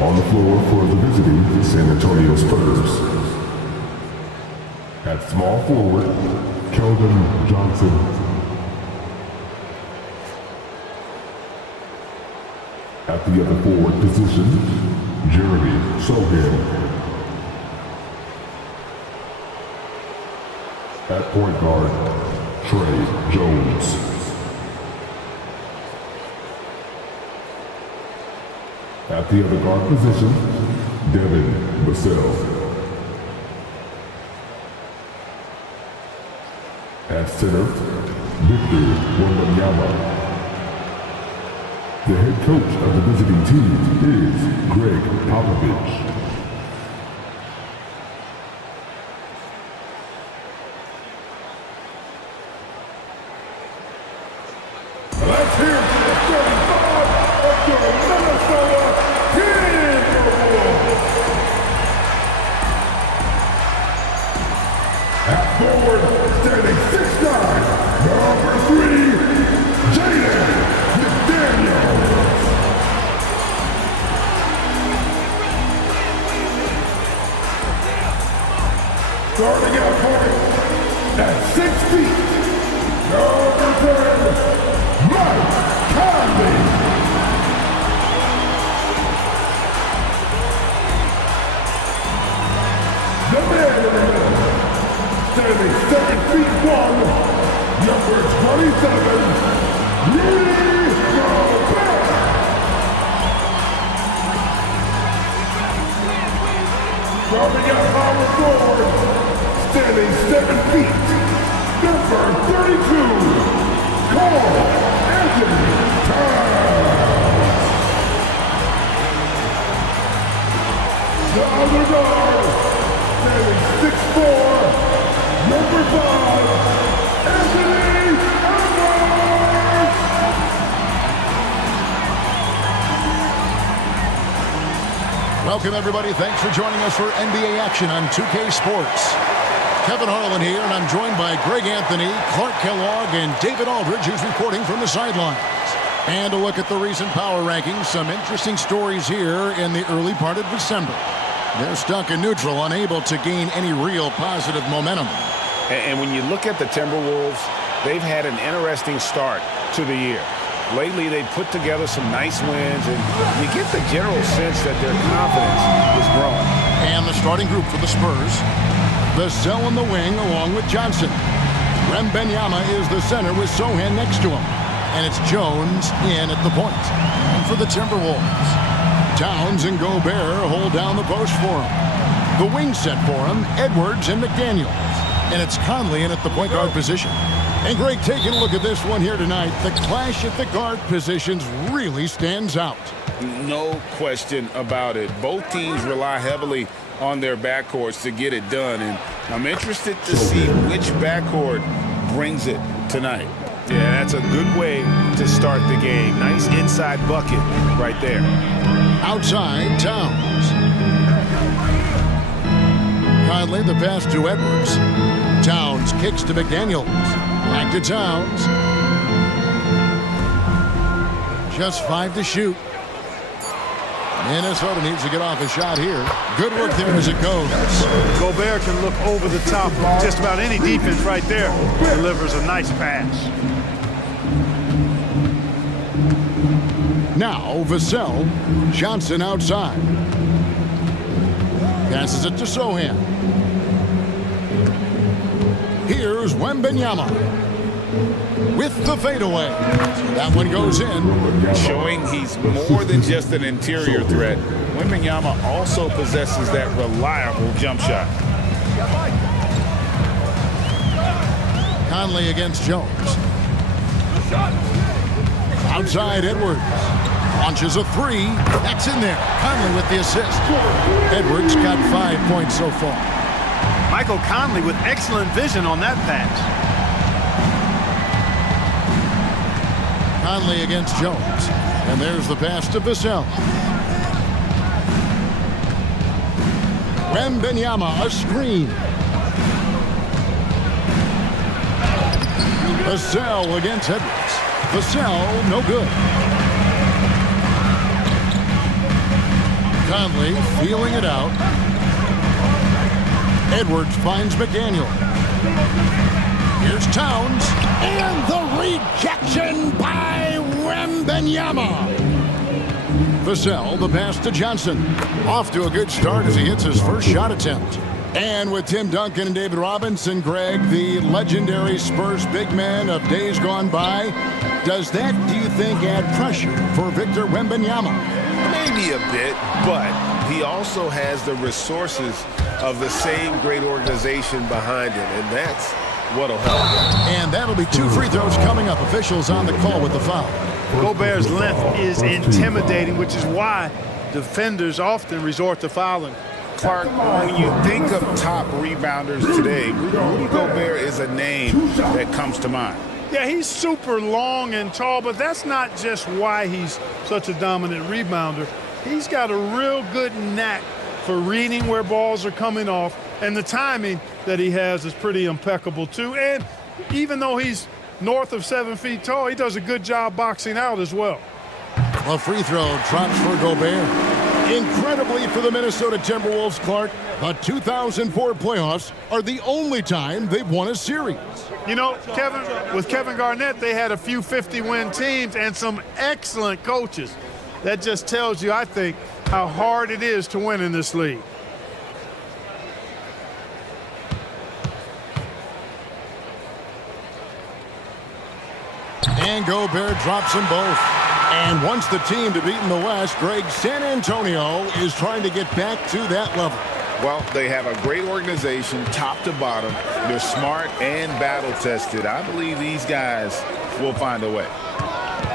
On the floor for the visiting San Antonio Spurs. At small forward, Keldon Johnson. At the other forward position, Jeremy Sohan. At point guard, Trey Jones. At the other guard position, Devin Vassell. At center, Victor Wembanyama. The head coach of the visiting team is Greg Popovich. Let's hear it for the 35 of the Minnesota Timberwolves. At forward, standing 6'9", number 3, Jaden McDaniels. Starting at point, at 6 feet, number 10, Mike Conley. The man in the middle, standing 7 feet 1, number 27, Rudy Gobert. Starting at power forward, standing 7 feet, number 32, Carl Anthony Towns. The other guard, standing 6'4", number 5, Anthony Edwards. Welcome, everybody. Thanks for joining us for NBA action on 2K Sports. Kevin Harlan here, and I'm joined by Greg Anthony, Clark Kellogg, and David Aldridge, who's reporting from the sidelines. And a look at the recent power rankings. Some interesting stories here in the early part of December. They're stuck in neutral, unable to gain any real positive momentum. And when you look at the Timberwolves, they've had an interesting start to the year. Lately, they've put together some nice wins, and you get the general sense that their confidence is growing. And the starting group for the Spurs. Vassell in the wing along with Johnson. Wembanyama is the center with Sohan next to him. And it's Jones in at the point. And for the Timberwolves, Towns and Gobert hold down the post for him. The wing set for him, Edwards and McDaniels. And it's Conley in at the point guard position. And Greg, taking a look at this one here tonight, the clash at the guard positions really stands out. No question about it. Both teams rely heavily on their backcourts to get it done, and I'm interested to see which backcourt brings it tonight. Yeah, that's a good way to start the game. Nice inside bucket right there. Outside, Towns. Conley, the pass to Edwards. Towns kicks to McDaniels. Back to Towns. Just 5 to shoot. Minnesota needs to get off a shot here. Good work there as it goes. Gobert can look over the top of just about any defense right there. Delivers a nice pass. Now Vassell. Johnson outside. Passes it to Sohan. Here's Wembanyama with the fadeaway. That one goes in. Showing he's more than just an interior threat. Wembanyama also possesses that reliable jump shot. Conley against Jones. Outside Edwards. Launches a 3. That's in there. Conley with the assist. Edwards got 5 points so far. Michael Conley with excellent vision on that pass. Conley against Jones. And there's the pass to Vassell. Wembanyama, a screen. Vassell against Edwards. Vassell, no good. Conley feeling it out. Edwards finds McDaniel. Here's Towns. And the rejection by Wembanyama. Vassell, the pass to Johnson. Off to a good start as he hits his first shot attempt. And with Tim Duncan and David Robinson, Greg, the legendary Spurs big man of days gone by, does that, do you think, add pressure for Victor Wembanyama? Maybe a bit, but he also has the resources of the same great organization behind him, and that's what'll help. And that'll be 2 free throws coming up. Officials on the call with the foul. Gobert's length is intimidating, which is why defenders often resort to fouling. Clark, when you think of top rebounders today, Rudy Gobert is a name that comes to mind. Yeah, he's super long and tall, but that's not just why he's such a dominant rebounder. He's got a real good knack for reading where balls are coming off, and the timing that he has is pretty impeccable too. And even though he's north of 7 feet tall, he does a good job boxing out as well. A free throw drops for Gobert. Incredibly for the Minnesota Timberwolves, Clark, the 2004 playoffs are the only time they've won a series. You know, with Kevin Garnett, they had a few 50-win teams and some excellent coaches. That just tells you, I think, how hard it is to win in this league. And Gobert drops them both. And wants the team to beat in the West, Greg, San Antonio is trying to get back to that level. Well, they have a great organization, top to bottom. They're smart and battle-tested. I believe these guys will find a way.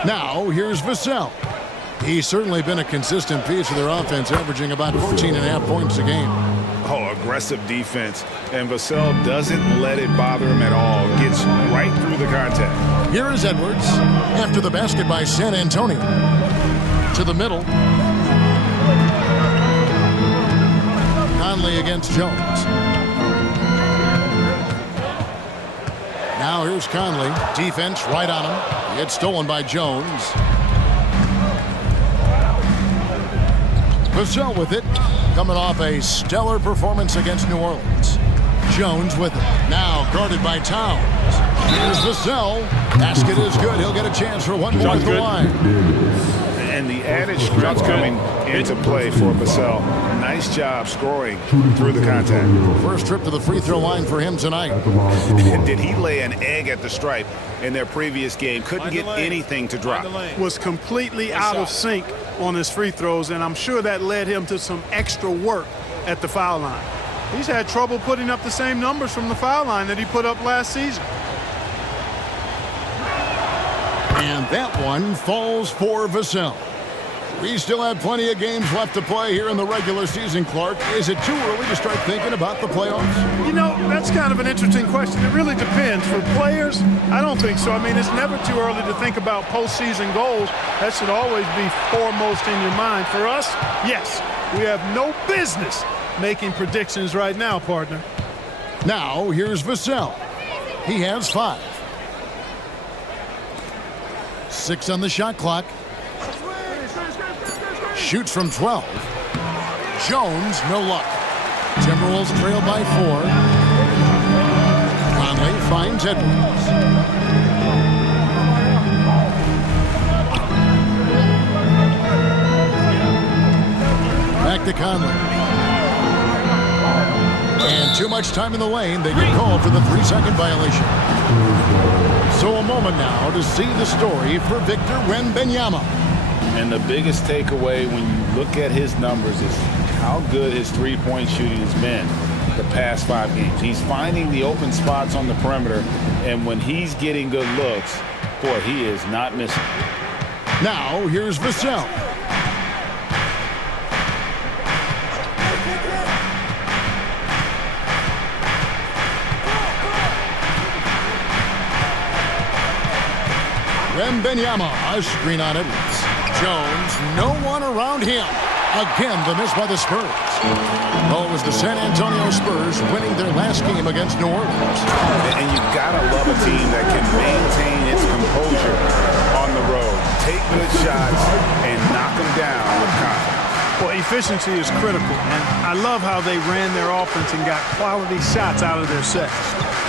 Now, here's Vassell. He's certainly been a consistent piece of their offense, averaging about 14.5 points a game. Oh, aggressive defense. And Vassell doesn't let it bother him at all. Gets right through the contact. Here is Edwards after the basket by San Antonio. To the middle. Conley against Jones. Now here's Conley. Defense right on him. It's stolen by Jones. Vassell with it. Coming off a stellar performance against New Orleans. Jones with it. Now guarded by Towns. Here's Vassell. Basket is good. He'll get a chance for one more at the line. And the added strength coming into play for Vassell. Nice job scoring through the contact. First trip to the free throw line for him tonight. Did he lay an egg at the stripe in their previous game? Couldn't get anything to drop. Was completely out of sync on his free throws, and I'm sure that led him to some extra work at the foul line. He's had trouble putting up the same numbers from the foul line that he put up last season. And that one falls for Vassell. We still have plenty of games left to play here in the regular season, Clark. Is it too early to start thinking about the playoffs? You know, that's kind of an interesting question. It really depends. For players, I don't think so. I mean, it's never too early to think about postseason goals. That should always be foremost in your mind. For us, yes, we have no business making predictions right now, partner. Now, here's Vassell. He has 5. 6 on the shot clock. Shoots from 12. Jones, no luck. Timberwolves trail by 4. Conley finds Edwards. Back to Conley. And too much time in the lane. They get called for the 3-second violation. So a moment now to see the story for Victor Wembanyama. And the biggest takeaway when you look at his numbers is how good his three-point shooting has been the past 5 games. He's finding the open spots on the perimeter, and when he's getting good looks, boy, he is not missing. Now, here's Vassell. Wembanyama, a screen on Edwards. Jones, no one around him. Again, the miss by the Spurs. Oh, it was the San Antonio Spurs winning their last game against New Orleans. And you gotta love a team that can maintain its composure on the road. Take good shots and knock them down with confidence. Well, efficiency is critical, and I love how they ran their offense and got quality shots out of their sets.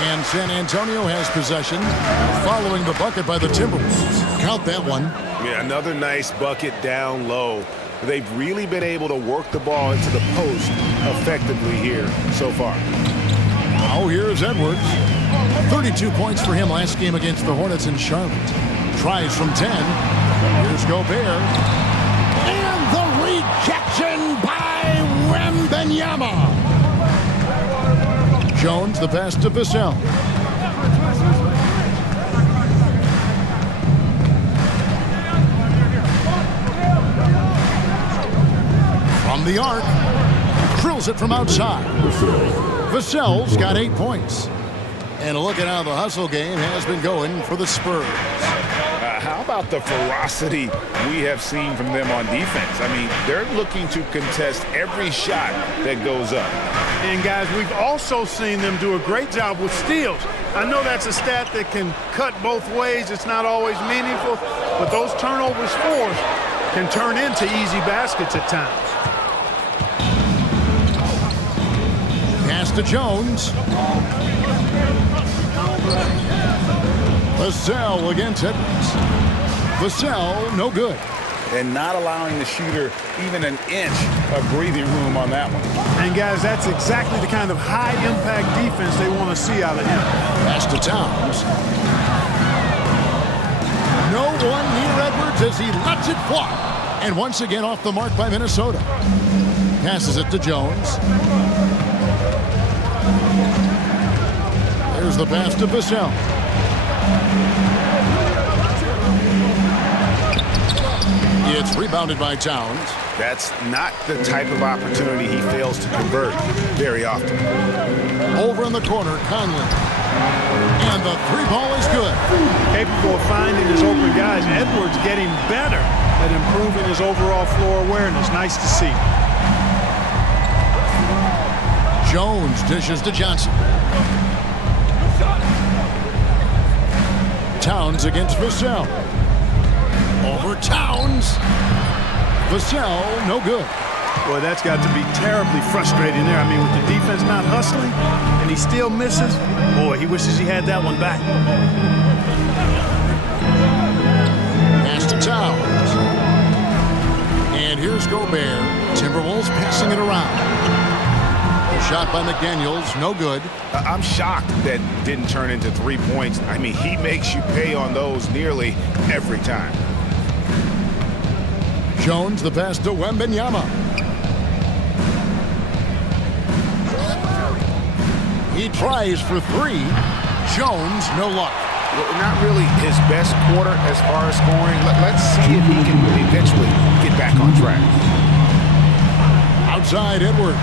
And San Antonio has possession following the bucket by the Timberwolves. Count that one. Yeah, another nice bucket down low. They've really been able to work the ball into the post effectively here so far. Now here's Edwards. 32 points for him last game against the Hornets in Charlotte. Tries from 10. Here's Gobert. And the rejection by Wembanyama. Jones, the pass to Vassell. From the arc. Drills it from outside. Vassell's got 8 points. And a look at how the hustle game has been going for the Spurs. How about the ferocity we have seen from them on defense? I mean, they're looking to contest every shot that goes up. And, guys, we've also seen them do a great job with steals. I know that's a stat that can cut both ways. It's not always meaningful, but those turnovers forced can turn into easy baskets at times. Pass to Jones. Vassell against Edwards. Vassell, no good. And not allowing the shooter even an inch of breathing room on that one. And, guys, that's exactly the kind of high-impact defense they want to see out of him. Pass to Towns. No one near Edwards as he lets it fly. And once again off the mark by Minnesota. Passes it to Jones. There's the pass to Vassell. It's rebounded by Towns. That's not the type of opportunity he fails to convert very often. Over in the corner, Conley. And the three ball is good. Capable of finding his open guys. Edwards getting better at improving his overall floor awareness. Nice to see. Jones dishes to Johnson. Towns against Vassell. Over Towns. Vassell, no good. Boy, that's got to be terribly frustrating there. I mean, with the defense not hustling and he still misses, boy, he wishes he had that one back. Pass to Towns. And here's Gobert. Timberwolves passing it around. Shot by McDaniels, no good. I'm shocked that didn't turn into 3 points. I mean, he makes you pay on those nearly every time. Jones, the pass to Wembanyama. He tries for 3. Jones, no luck. Well, not really his best quarter as far as scoring. Let's see if he can eventually get back on track. Outside Edwards.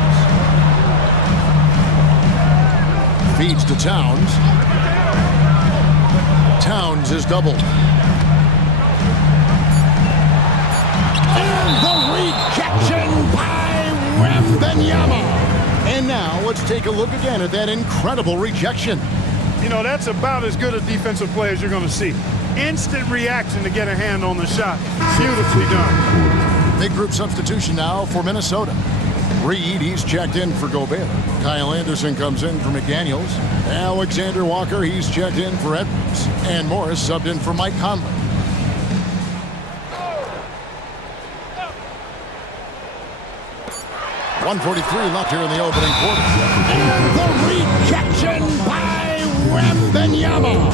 Feeds to Towns. Towns is doubled. And the rejection by Wembanyama. And now let's take a look again at that incredible rejection. You know, that's about as good a defensive play as you're going to see. Instant reaction to get a hand on the shot. Beautifully done. Big group substitution now for Minnesota. Reed, he's checked in for Gobert. Kyle Anderson comes in for McDaniels. Alexander Walker, he's checked in for Edwards. And Morris subbed in for Mike Conley. .143 left here in the opening quarter. And the rejection by Wembanyama.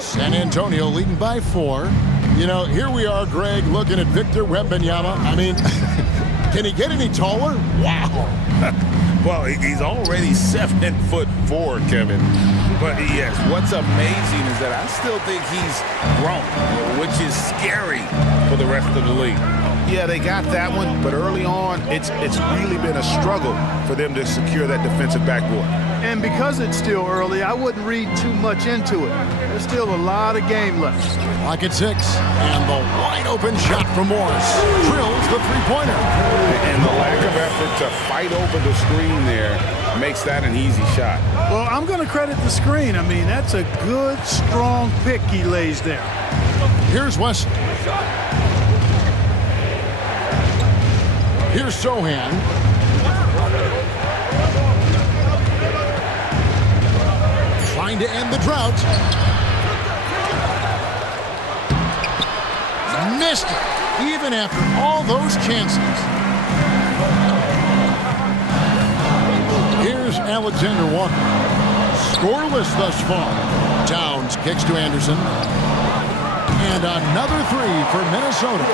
San Antonio leading by 4. You know, here we are, Greg, looking at Victor Wembanyama. I mean, can he get any taller? Wow. Well, he's already 7'4", Kevin. But yes, what's amazing is that I still think he's grown, which is scary for the rest of the league. Yeah, they got that one, but early on, it's really been a struggle for them to secure that defensive backboard. And because it's still early, I wouldn't read too much into it. There's still a lot of game left. Clock at 6, and the wide-open shot from Morris drills the three-pointer. And the lack of effort to fight over the screen there makes that an easy shot. Well, I'm going to credit the screen. I mean, that's a good, strong pick he lays there. Here's Wesley. Here's Sohan. Trying to end the drought. Missed it, even after all those chances. Here's Alexander Walker. Scoreless thus far. Towns kicks to Anderson. And another three for Minnesota.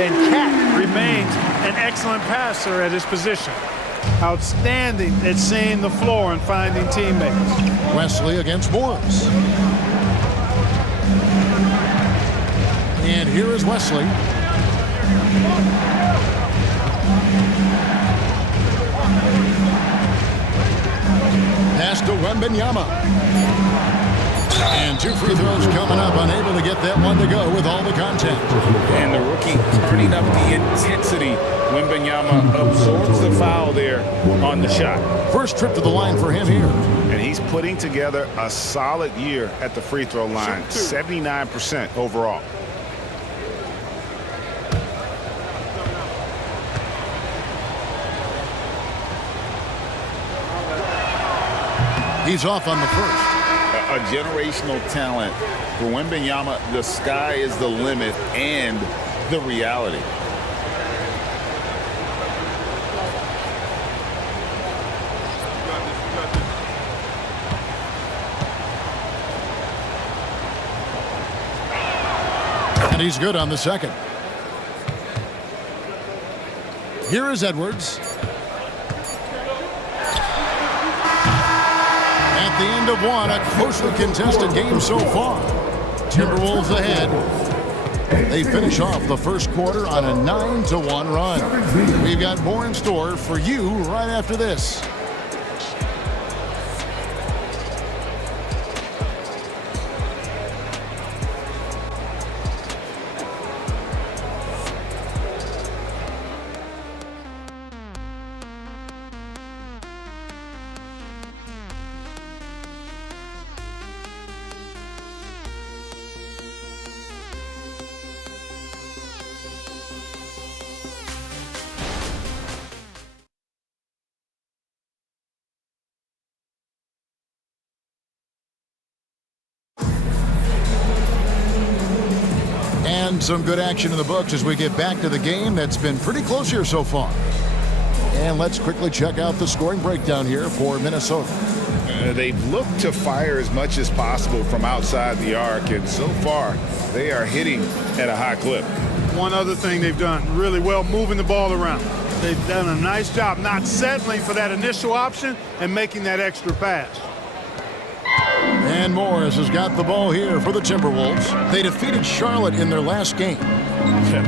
And Cat remains an excellent passer at his position. Outstanding at seeing the floor and finding teammates. Wesley against Morris. And here is Wesley. Pass to Wembanyama. And 2 free throws coming up, unable to get that one to go with all the contact. And the rookie turning up the intensity. Wembanyama absorbs the foul there on the shot. First trip to the line for him here. And he's putting together a solid year at the free throw line, 79% overall. He's off on the first. A generational talent for Wembanyama. The sky is the limit and the reality. And he's good on the second. Here is Edwards. At the end of one, a closely contested game so far. Timberwolves ahead. They finish off the first quarter on a 9-1 run. We've got more in store for you right after this. And some good action in the books as we get back to the game that's been pretty close here so far. And let's quickly check out the scoring breakdown here for Minnesota. They've looked to fire as much as possible from outside the arc, and so far they are hitting at a high clip. One other thing they've done really well, moving the ball around. They've done a nice job not settling for that initial option and making that extra pass. And Morris has got the ball here for the Timberwolves. They defeated Charlotte in their last game.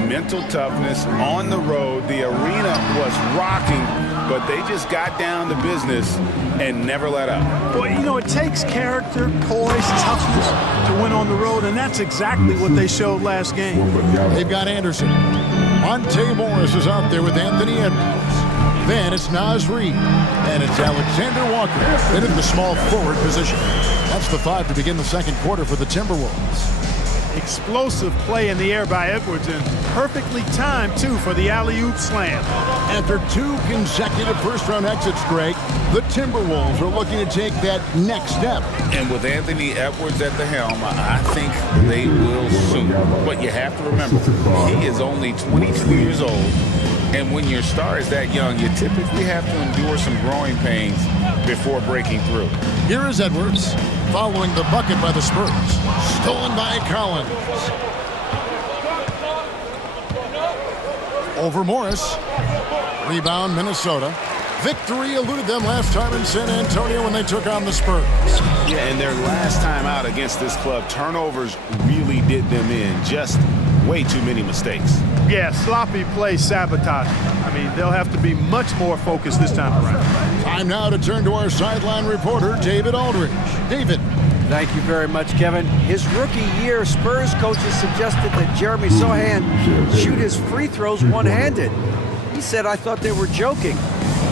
Mental toughness on the road. The arena was rocking, but they just got down to business and never let up. Well, you know, it takes character, poise, toughness to win on the road, and that's exactly what they showed last game. They've got Anderson. Monte Morris is out there with Anthony Edwards. Then it's Naz Reid, and it's Alexander Walker in the small forward position. That's the 5 to begin the second quarter for the Timberwolves. Explosive play in the air by Edwards, and perfectly timed, too, for the alley-oop slam. After 2 consecutive first-round exits, Greg, the Timberwolves are looking to take that next step. And with Anthony Edwards at the helm, I think they will soon. But you have to remember, he is only 22 years old. And when your star is that young, you typically have to endure some growing pains before breaking through. Here is Edwards, following the bucket by the Spurs. Stolen by Collins. Over Morris. Rebound, Minnesota. Victory eluded them last time in San Antonio when they took on the Spurs. Yeah, and their last time out against this club, turnovers really did them in. Just way too many mistakes. Yeah, sloppy play, sabotage. I mean, they'll have to be much more focused this time around. Time now to turn to our sideline reporter, David Aldridge. David. Thank you very much, Kevin. His rookie year, Spurs coaches suggested that Jeremy Sohan shoot his free throws one-handed. He said, "I thought they were joking."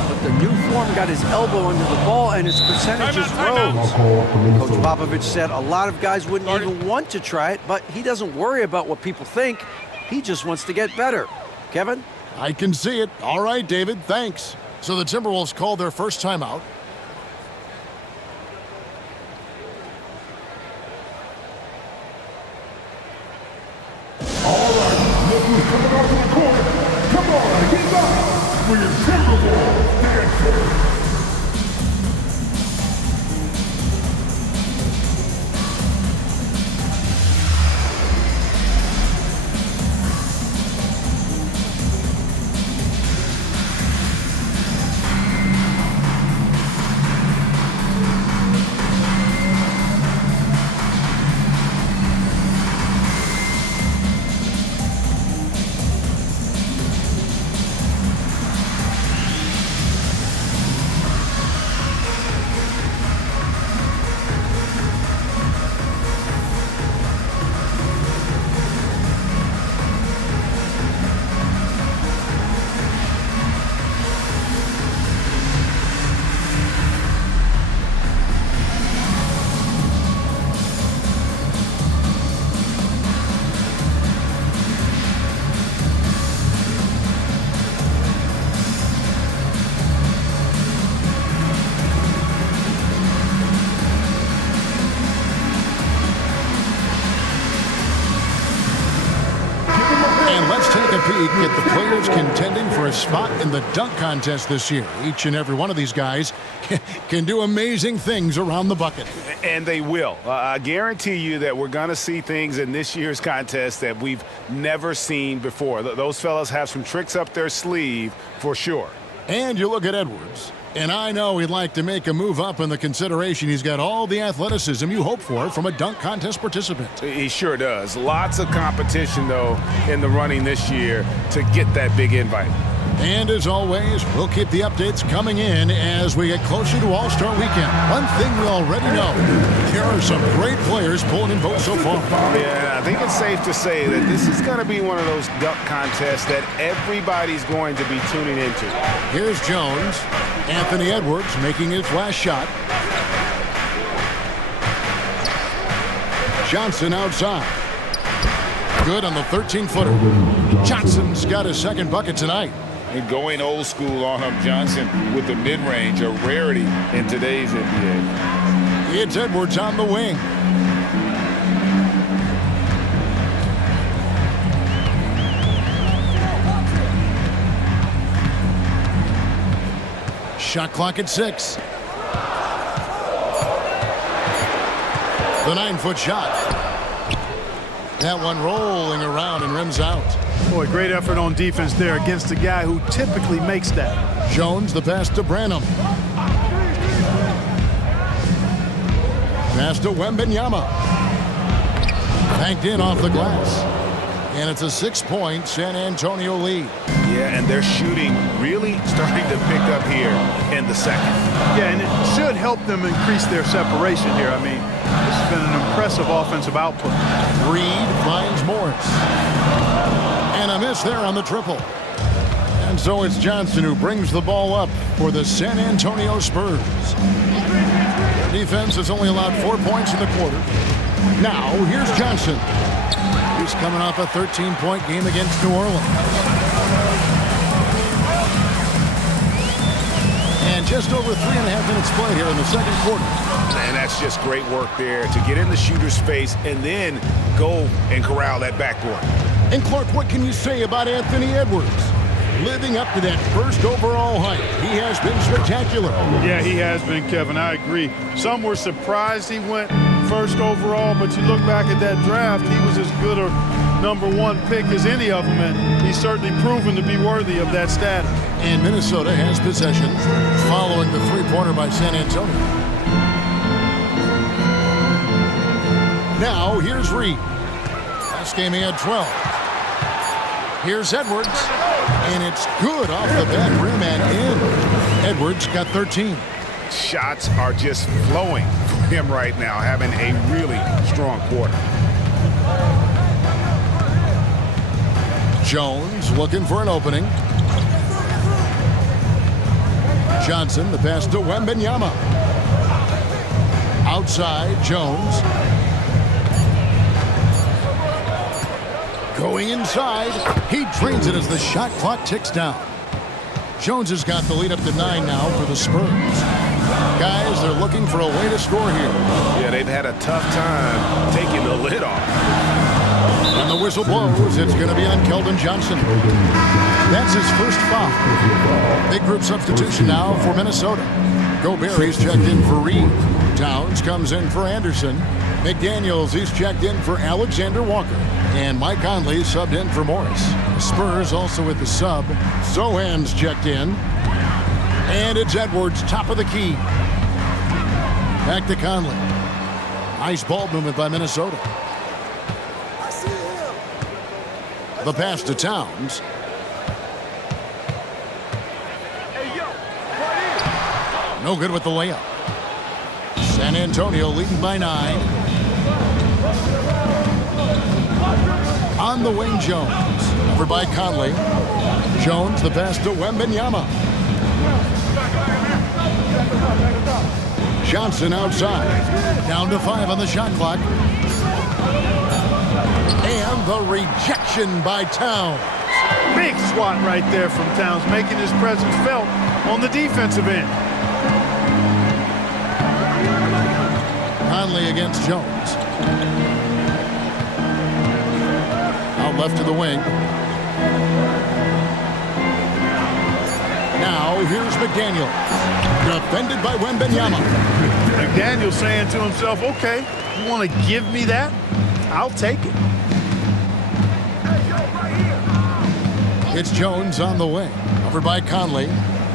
But The new form got his elbow under the ball, and his percentages rose. Coach Popovich said a lot of guys wouldn't even want to try it, but he doesn't worry about what people think. He just wants to get better. Kevin? I can see it. All right, David, thanks. So the Timberwolves called their first timeout. All right, look who's coming out to the corner. Come on, get back. We're Timberwolves dancing. At the players contending for a spot in the dunk contest this year. Each and every one of these guys can do amazing things around the bucket. And they will. I guarantee you that we're going to see things in this year's contest that we've never seen before. Those fellas have some tricks up their sleeve for sure. And you look at Edwards, and I know he'd like to make a move up in the consideration. He's got all the athleticism you hope for from a dunk contest participant. He sure does. Lots of competition, though, in the running this year to get that big invite. And as always, we'll keep the updates coming in as we get closer to All-Star Weekend. One thing we already know, here are some great players pulling in votes so far. Yeah, I think it's safe to say that this is going to be one of those dunk contests that everybody's going to be tuning into. Here's Jones. Anthony Edwards making his last shot. Johnson outside. Good on the 13-footer. Johnson's got his second bucket tonight. And going old school on him, Johnson with the mid-range, a rarity in today's NBA. It's Edwards on the wing. Shot clock at 6. The 9-foot shot. That one rolling around and rims out. Boy, great effort on defense there against a guy who typically makes that. Jones, the pass to Branham. Pass to Wembanyama. Banked in off the glass. And it's a 6-point San Antonio lead. Yeah, and their shooting really starting to pick up here in the second. Yeah, and it should help them increase their separation here. I mean, this has been an impressive offensive output. Reed finds Morris. And a miss there on the triple. And so it's Johnson who brings the ball up for the San Antonio Spurs. Their defense has only allowed 4 points in the quarter. Now, here's Johnson. He's coming off a 13-point game against New Orleans. And just over 3.5 minutes played here in the second quarter. And that's just great work there to get in the shooter's face and then go and corral that backboard. And Clark, what can you say about Anthony Edwards? Living up to that first overall hype, he has been spectacular. Yeah, he has been, Kevin. I agree. Some were surprised he went first overall, but you look back at that draft, he was as good a #1 pick as any of them, and he's certainly proven to be worthy of that status. And Minnesota has possession following the three-pointer by San Antonio. Now, here's Reed. Last game he had 12. Here's Edwards, and it's good off the back rim and in. Edwards got 13. Shots are just flowing for him right now, having a really strong quarter. Jones looking for an opening. Johnson, the pass to Wembanyama. Outside, Jones. Going inside, he drains it as the shot clock ticks down. Jones has got the lead up to 9 now for the Spurs. Guys, they're looking for a way to score here. Yeah, they've had a tough time taking the lid off. And the whistle blows. It's going to be on Keldon Johnson. That's his first foul. Big group substitution now for Minnesota. Gobert, he's checked in for Reed. Towns comes in for Anderson. McDaniels, he's checked in for Alexander Walker. And Mike Conley subbed in for Morris. The Spurs also with the sub. Sohan's checked in. And it's Edwards, top of the key. Back to Conley. Nice ball movement by Minnesota. The pass to Towns. No good with the layup. San Antonio leading by 9. On the wing, Jones. Over by Conley. Jones, the pass to Wembanyama. Johnson outside. Down to 5 on the shot clock. And the rejection by Towns. Big swat right there from Towns, making his presence felt on the defensive end. Conley against Jones. Out left to the wing. Now here's McDaniel. Defended by Wembanyama. McDaniel saying to himself, okay, you want to give me that? I'll take it. It's Jones on the wing. Over by Conley.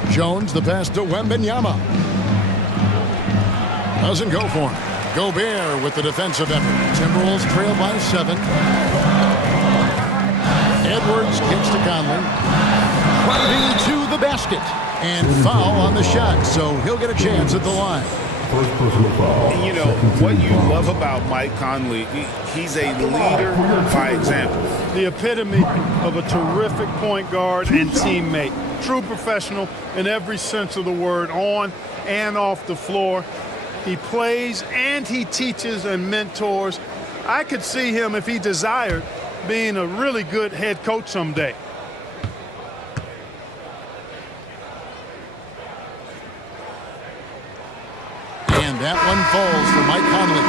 Jones, the pass to Wembanyama. Doesn't go for him. Gobert with the defensive effort. Timberwolves trail by 7. Edwards kicks to Conley. Driving to the basket. And foul on the shot, so he'll get a chance at the line. First personal foul. And you know, what you love about Mike Conley, he's a leader by example. The epitome of a terrific point guard and teammate. True professional in every sense of the word, on and off the floor. He plays and he teaches and mentors. I could see him, if he desired, being a really good head coach someday. And that one falls for Mike Conley.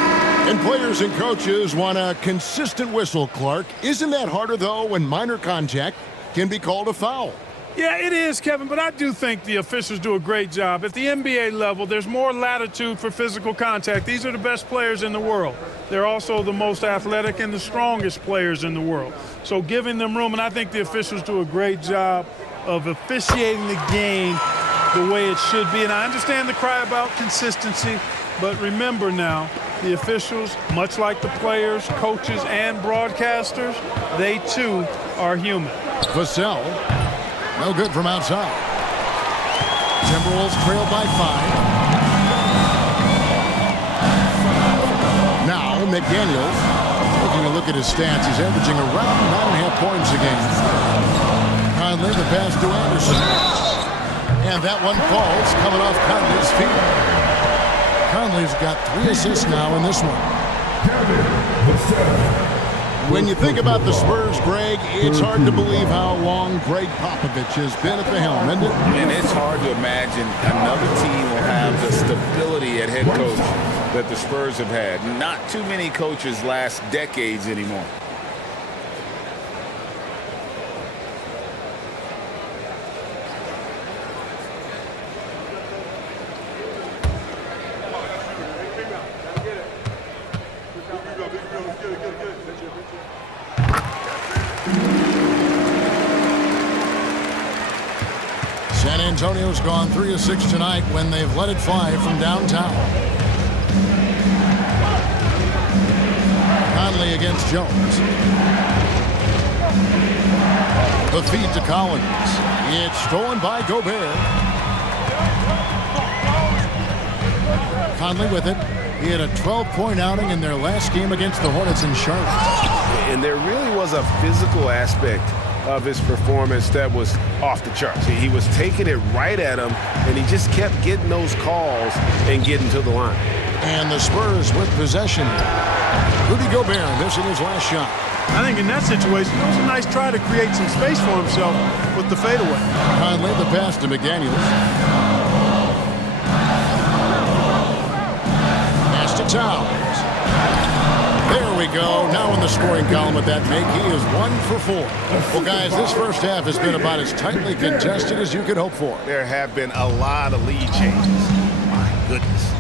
And players and coaches want a consistent whistle, Clark. Isn't that harder, though, when minor contact can be called a foul? Yeah, it is, Kevin, but I do think the officials do a great job. At the NBA level, there's more latitude for physical contact. These are the best players in the world. They're also the most athletic and the strongest players in the world. So giving them room, and I think the officials do a great job of officiating the game the way it should be. And I understand the cry about consistency, but remember now, the officials, much like the players, coaches, and broadcasters, they too are human. Vassell. No good from outside. Timberwolves trail by 5. Now McDaniels, taking a look at his stats, he's averaging around 9.5 points a game. Conley, the pass to Anderson. And that one falls, coming off Conley's feet. Conley's got 3 assists now in this one. When you think about the Spurs, Greg, it's hard to believe how long Greg Popovich has been at the helm, isn't it? And it's hard to imagine another team will have the stability at head coach that the Spurs have had. Not too many coaches last decades anymore. San Antonio's gone 3 of 6 tonight when they've let it fly from downtown. Conley against Jones. The feed to Collins. It's stolen by Gobert. Conley with it. He had a 12-point outing in their last game against the Hornets in Charlotte. And there really was a physical aspect of his performance that was off the charts. He was taking it right at him, and he just kept getting those calls and getting to the line. And the Spurs with possession. Rudy Gobert missing his last shot. I think in that situation, it was a nice try to create some space for himself with the fadeaway. Conley the pass to McDaniels. Pass to Towns. There we go. Now in the scoring column at that make, he is 1 for 4. Well, guys, this first half has been about as tightly contested as you could hope for. There have been a lot of lead changes. My goodness.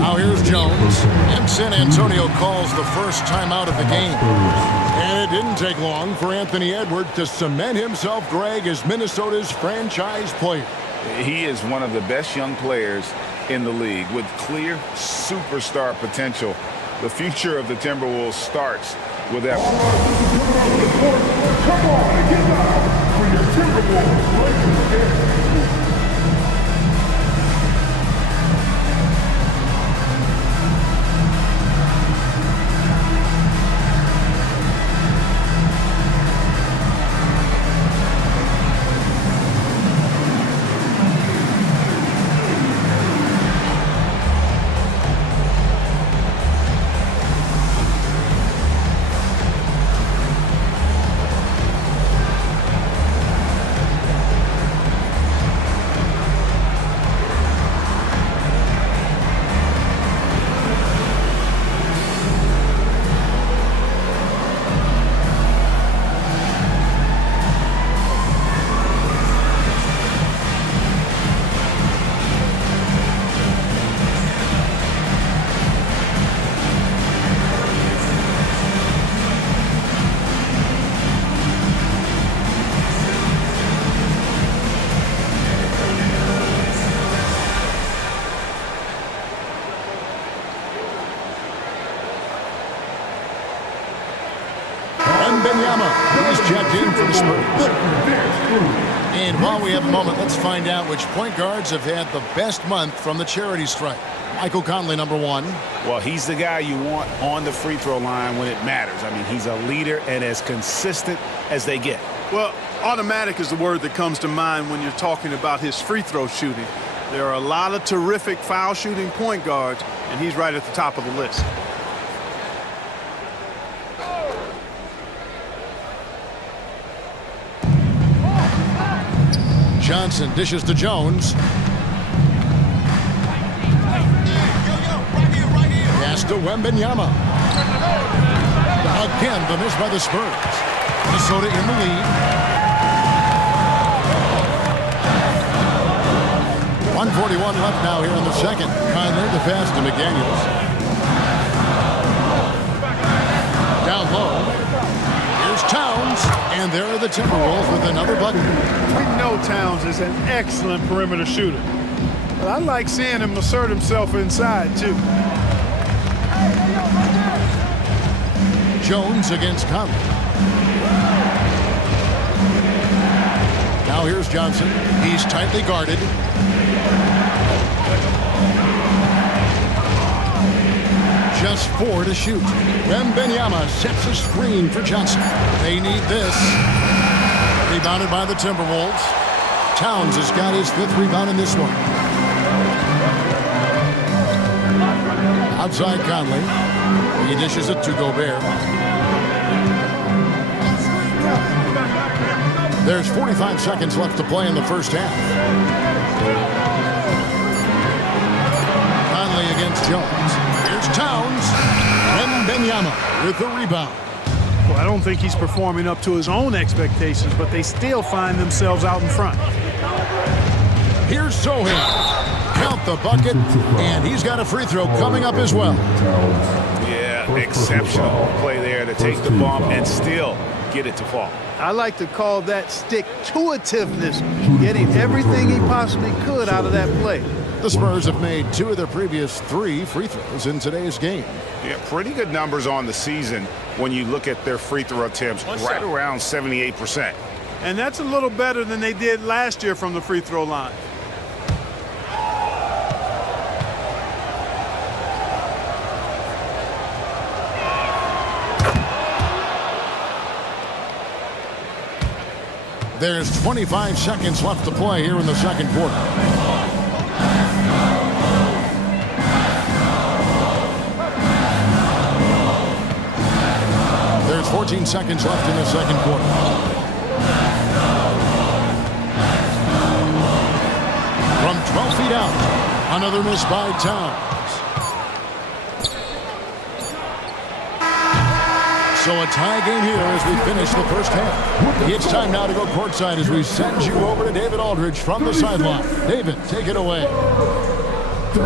Now here's Jones. And San Antonio calls the first timeout of the game. And it didn't take long for Anthony Edwards to cement himself, Greg, as Minnesota's franchise player. He is one of the best young players in the league with clear superstar potential. The future of the Timberwolves starts with that. Come on, get down for your Timberwolves. He's checked in for the Spurs. And while we have a moment, let's find out which point guards have had the best month from the charity strike. Michael Conley, number 1. Well, he's the guy you want on the free throw line when it matters. I mean, he's a leader and as consistent as they get. Well, automatic is the word that comes to mind when you're talking about his free throw shooting. There are a lot of terrific foul shooting point guards, and he's right at the top of the list. Johnson dishes to Jones. Pass to Wembanyama. Again, the miss by the Spurs. Minnesota in the lead. 1:41 left now here in the second. Conley the pass to McDaniels. Down low. Here's Towns. And there are the Timberwolves with another bucket. We know Towns is an excellent perimeter shooter. But I like seeing him assert himself inside, too. Jones against Conley. Now here's Johnson. He's tightly guarded. Just 4 to shoot. Wembanyama sets a screen for Johnson. They need this. Rebounded by the Timberwolves. Towns has got his 5th rebound in this one. Outside Conley. He dishes it to Gobert. There's 45 seconds left to play in the first half. Conley against Jones. Here's Towns. Wembanyama with the rebound. Well, I don't think he's performing up to his own expectations, but they still find themselves out in front. Here's Sohan. Count the bucket, and he's got a free throw coming up as well. Yeah, exceptional play there to take the bump and still get it to fall. I like to call that stick-to-itiveness, getting everything he possibly could out of that play. The Spurs have made 2 of their previous 3 free throws in today's game. Yeah, pretty good numbers on the season when you look at their free throw attempts, right around 78%. And that's a little better than they did last year from the free throw line. There's 25 seconds left to play here in the second quarter. There's 14 seconds left in the second quarter. From 12 feet out, another miss by Towns. So a tie game here as we finish the first half. It's time now to go courtside as we send you over to David Aldridge from the sideline. David, take it away.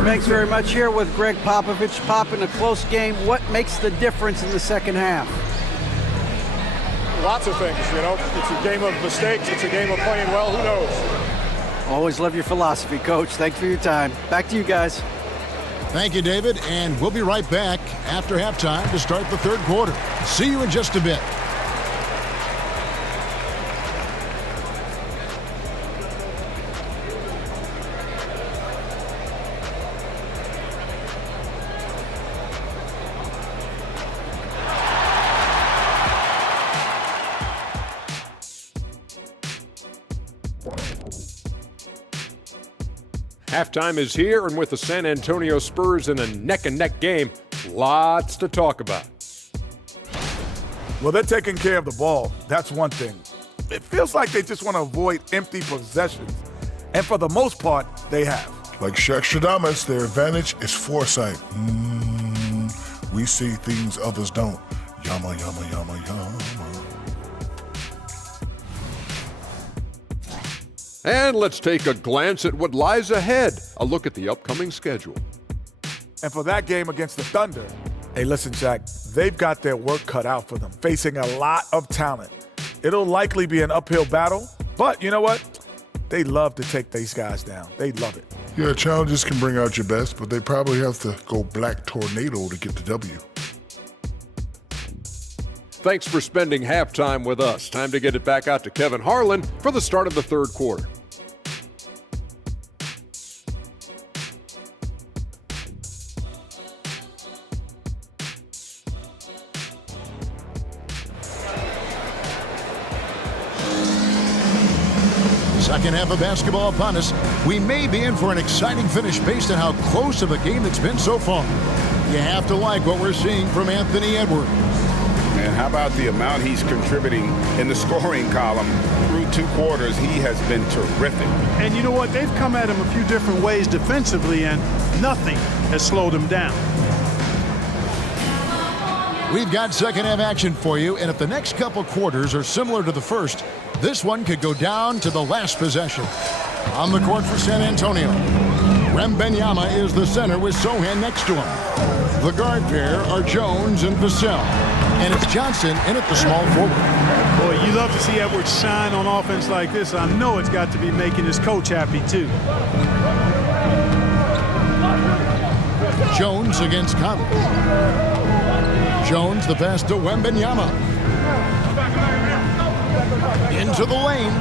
Thanks very much. Here with Greg Popovich. Pop, in a close game, what makes the difference in the second half? Lots of things, you know. It's a game of mistakes. It's a game of playing well. Who knows? Always love your philosophy, Coach. Thanks for your time. Back to you guys. Thank you, David, and we'll be right back after halftime to start the third quarter. See you in just a bit. Halftime is here, and with the San Antonio Spurs in a neck-and-neck game, lots to talk about. Well, they're taking care of the ball. That's one thing. It feels like they just want to avoid empty possessions. And for the most part, they have. Like Shaqshadamas, their advantage is foresight. We see things others don't. Yama, yama, yama, yama. And let's take a glance at what lies ahead. A look at the upcoming schedule. And for that game against the Thunder, hey, listen, Shaq, they've got their work cut out for them, facing a lot of talent. It'll likely be an uphill battle, but you know what? They love to take these guys down. They love it. Yeah, challenges can bring out your best, but they probably have to go black tornado to get the W. Thanks for spending halftime with us. Time to get it back out to Kevin Harlan for the start of the third quarter. Second half of basketball upon us. We may be in for an exciting finish based on how close of a game it's been so far. You have to like what we're seeing from Anthony Edwards. And how about the amount he's contributing in the scoring column through two quarters? He has been terrific. And you know what? They've come at him a few different ways defensively, and nothing has slowed him down. We've got second half action for you, and if the next couple quarters are similar to the first, this one could go down to the last possession. On the court for San Antonio, Wembanyama is the center with Sohan next to him. The guard pair are Jones and Vassell, and it's Johnson in at the small forward. Boy, you love to see Edwards shine on offense like this. I know it's got to be making his coach happy, too. Jones against Conley. Jones, the pass to Wembanyama. Into the lane.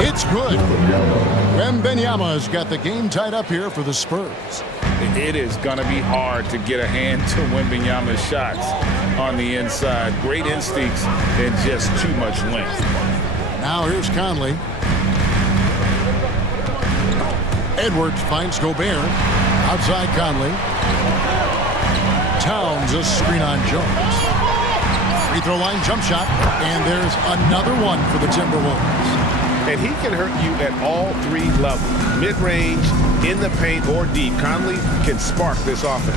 It's good. Wembanyama's got the game tied up here for the Spurs. It is going to be hard to get a hand to Wembanyama's shots on the inside. Great instincts and just too much length. Now here's Conley. Edwards finds Gobert. Outside Conley. Towns a screen on Jones. Free throw line jump shot. And there's another one for the Timberwolves. And he can hurt you at all three levels. Mid-range, in the paint, or deep. Conley can spark this offense.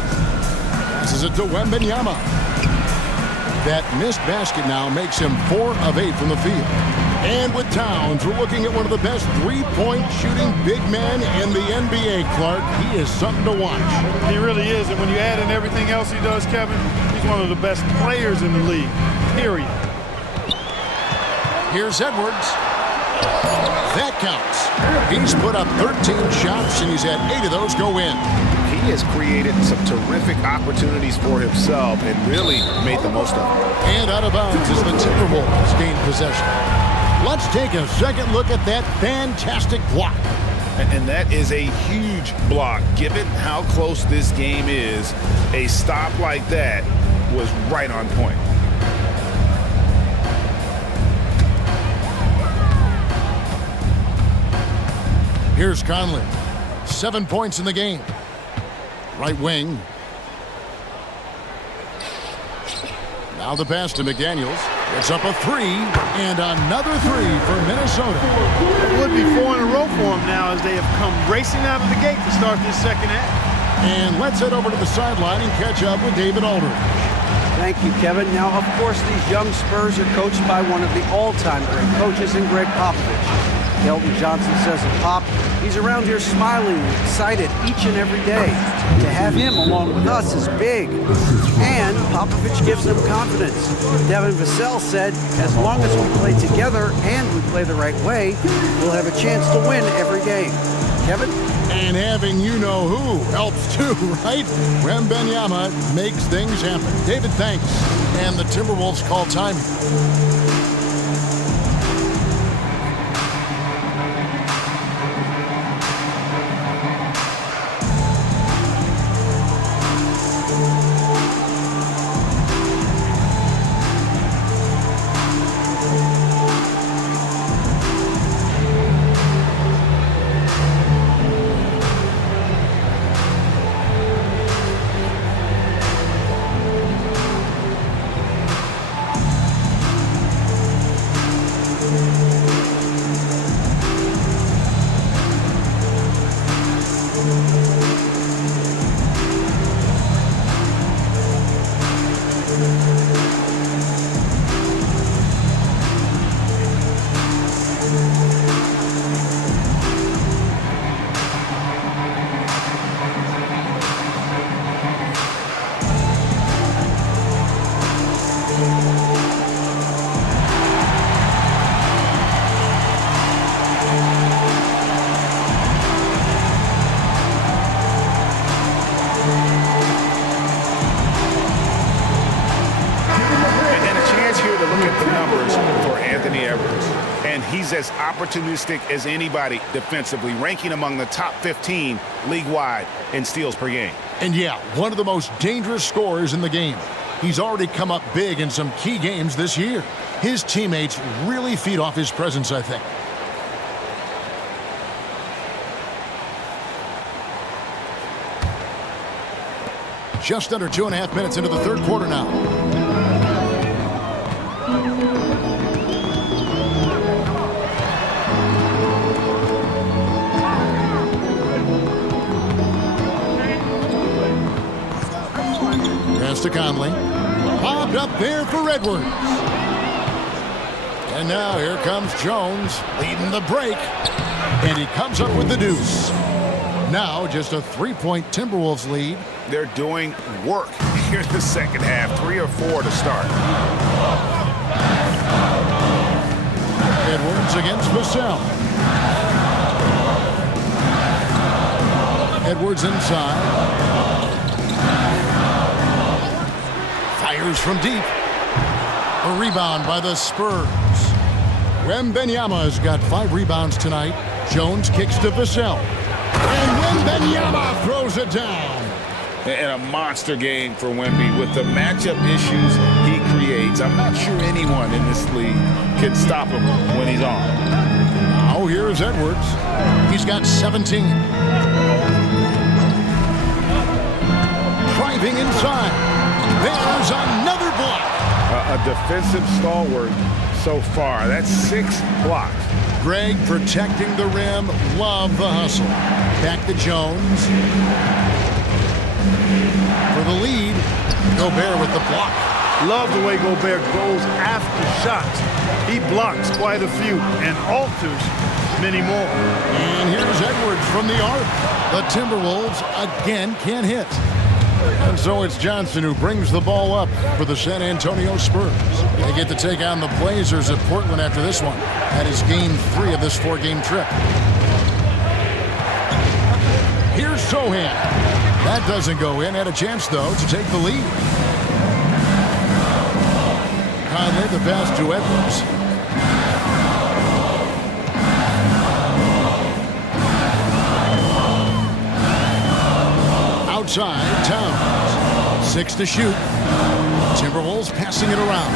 Passes it to Wembanyama. That missed basket now makes him 4 of 8 from the field. And with Towns, we're looking at one of the best three-point shooting big men in the NBA, Clark. He is something to watch. He really is, and when you add in everything else he does, Kevin, he's one of the best players in the league, period. Here's Edwards. That counts. He's put up 13 shots, and he's had 8 of those go in. He has created some terrific opportunities for himself and really made the most of it. And out of bounds as the Timberwolves gain possession. Let's take a second look at that fantastic block. And that is a huge block. Given how close this game is, a stop like that was right on point. Here's Conley. 7 points in the game. Right wing. Now the pass to McDaniels. It's up a three, and another three for Minnesota. It would be 4 in a row for them now as they have come racing out of the gate to start this second half. And let's head over to the sideline and catch up with David Aldridge. Thank you, Kevin. Now, of course, these young Spurs are coached by one of the all-time great coaches in Greg Popovich. Keldon Johnson says of Pop, he's around here smiling and excited each and every day. To have him along with us is big. And Popovich gives them confidence. Devin Vassell said, as long as we play together and we play the right way, we'll have a chance to win every game. Kevin? And having you-know-who helps too, right? Wembanyama makes things happen. David, thanks. And the Timberwolves call time. He's as opportunistic as anybody defensively, ranking among the top 15 league-wide in steals per game. And yeah, one of the most dangerous scorers in the game. He's already come up big in some key games this year. His teammates really feed off his presence, I think. Just under 2.5 minutes into the third quarter now. To Conley. Popped up there for Edwards. And now here comes Jones leading the break. And he comes up with the deuce. Now just a 3-point Timberwolves lead. They're doing work here in the second half. 3 or 4 to start. Edwards against Vassell. Edwards inside. Fires from deep. A rebound by the Spurs. Wembanyama has got 5 rebounds tonight. Jones kicks to Vassell. And Wembanyama throws it down. And a monster game for Wemby with the matchup issues he creates. I'm not sure anyone in this league can stop him when he's on. Now here's Edwards. He's got 17. Driving inside. There's another block. A defensive stalwart so far. That's 6 blocks. Greg protecting the rim. Love the hustle. Back to Jones. For the lead, Gobert with the block. Love the way Gobert goes after shots. He blocks quite a few and alters many more. And here's Edwards from the arc. The Timberwolves again can't hit. And so it's Johnson who brings the ball up for the San Antonio Spurs. They get to take on the Blazers at Portland after this one. That is game 3 of this 4-game trip. Here's Sohan. That doesn't go in. Had a chance, though, to take the lead. Conley, the pass to Edwards. Outside, Towns. 6 to shoot. Timberwolves passing it around.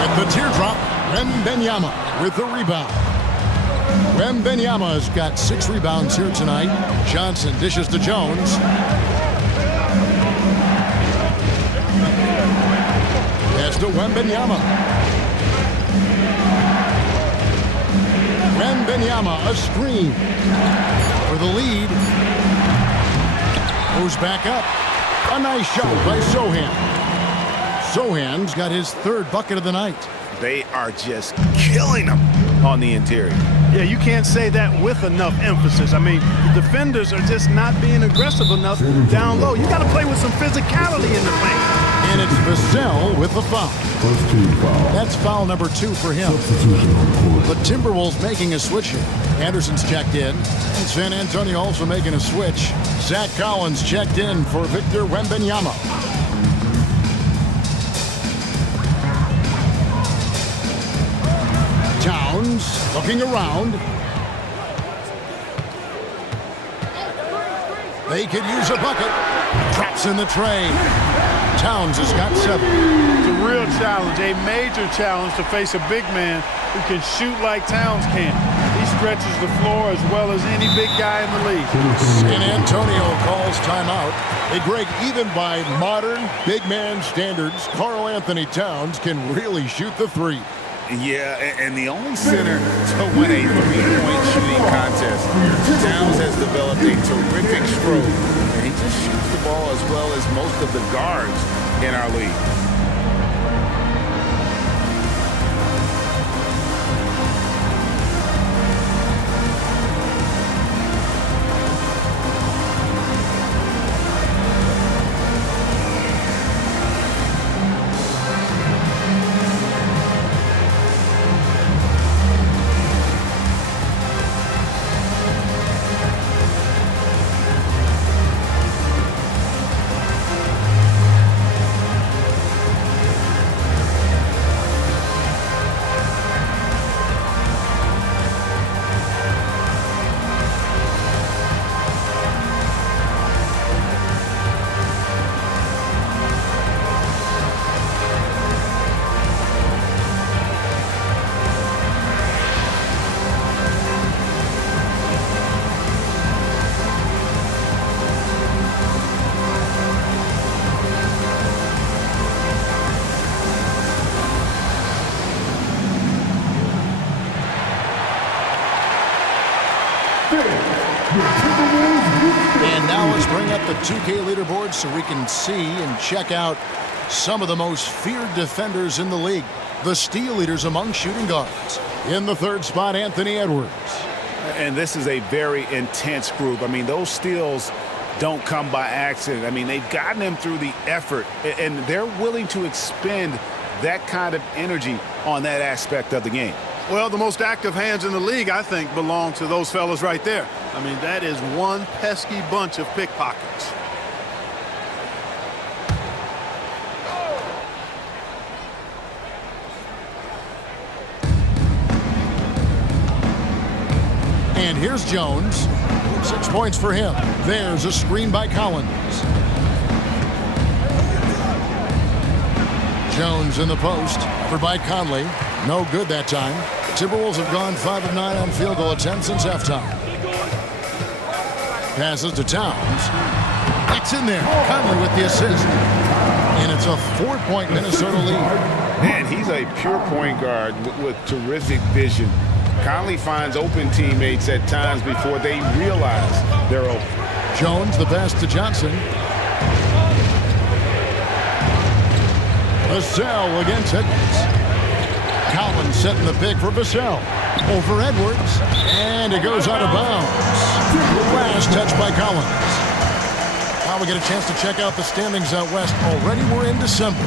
With the teardrop, Wembanyama with the rebound. Wembanyama's got 6 rebounds here tonight. Johnson dishes to Jones. Pass to Wembanyama. Wembanyama, a screen for the lead. Goes back up. A nice shot by Sohan. Sohan's got his 3rd bucket of the night. They are just killing them on the interior. Yeah, you can't say that with enough emphasis. I mean, the defenders are just not being aggressive enough down low. You got to play with some physicality in the paint. And it's Vassell with the foul. First team foul. That's foul number 2 for him. Substitution on court. The Timberwolves making a switch here. Anderson's checked in. And San Antonio also making a switch. Zach Collins checked in for Victor Wembanyama. Towns looking around. They could use a bucket. Drops in the tray. Towns has got 7. It's a real challenge, a major challenge to face a big man who can shoot like Towns can. He stretches the floor as well as any big guy in the league. San Antonio calls timeout. Hey, Greg, even by modern big man standards, Karl Anthony Towns can really shoot the 3. Yeah, and the only center to win a 3-point shooting contest. Towns has developed a terrific stroke, and he just shoots the ball as well as most of the guards in our league. And now let's bring up the 2K leaderboard so we can see and check out some of the most feared defenders in the league. The steal leaders among shooting guards. In the 3rd spot, Anthony Edwards. And this is a very intense group. I mean, those steals don't come by accident. I mean, they've gotten them through the effort, and they're willing to expend that kind of energy on that aspect of the game. Well, the most active hands in the league, I think, belong to those fellas right there. I mean, that is one pesky bunch of pickpockets. And here's Jones. 6 points for him. There's a screen by Collins. Jones in the post. Covered by Conley. No good that time. Timberwolves have gone 5 of 9 on field goal attempts since halftime. Passes to Towns. It's in there. Conley with the assist. And it's a 4-point Minnesota lead. Man, he's a pure point guard with terrific vision. Conley finds open teammates at times before they realize they're open. Jones, the pass to Johnson. Vassell against Edwards. Collins setting the pick for Vassell. Over Edwards. And it goes out of bounds. Last touch by Collins. Now we get a chance to check out the standings out west. Already we're in December.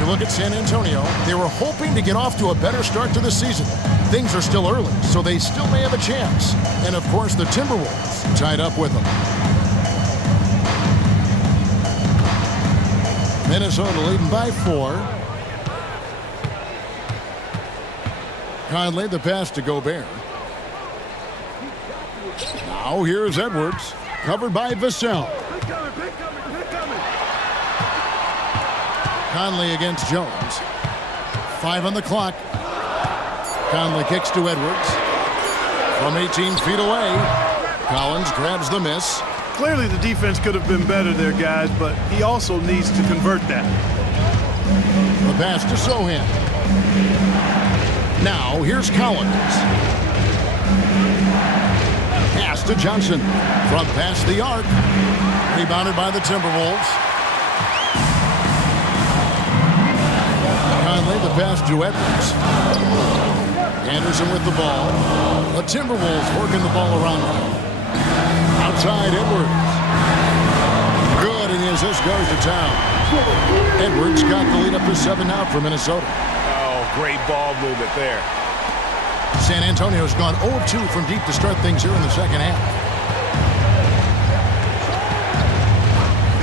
You look at San Antonio, they were hoping to get off to a better start to the season. Things are still early, so they still may have a chance. And of course, the Timberwolves tied up with them. Minnesota leading by 4. Conley, the pass to Gobert. Now here's Edwards, covered by Vassell. Conley against Jones. 5 on the clock. Conley kicks to Edwards. from 18 feet away. Collins grabs the miss. Clearly the defense could have been better there, guys, but he also needs to convert that. The pass to Sohan. Now here's Collins. Pass to Johnson. From past the arc. Rebounded by the Timberwolves. Conley, the pass to Edwards. Anderson with the ball. The Timberwolves working the ball around him. Outside Edwards. Good, and the assist goes to town. Edwards got the lead up to 7 now for Minnesota. Oh, great ball movement there. San Antonio's gone 0 of 2 from deep to start things here in the second half.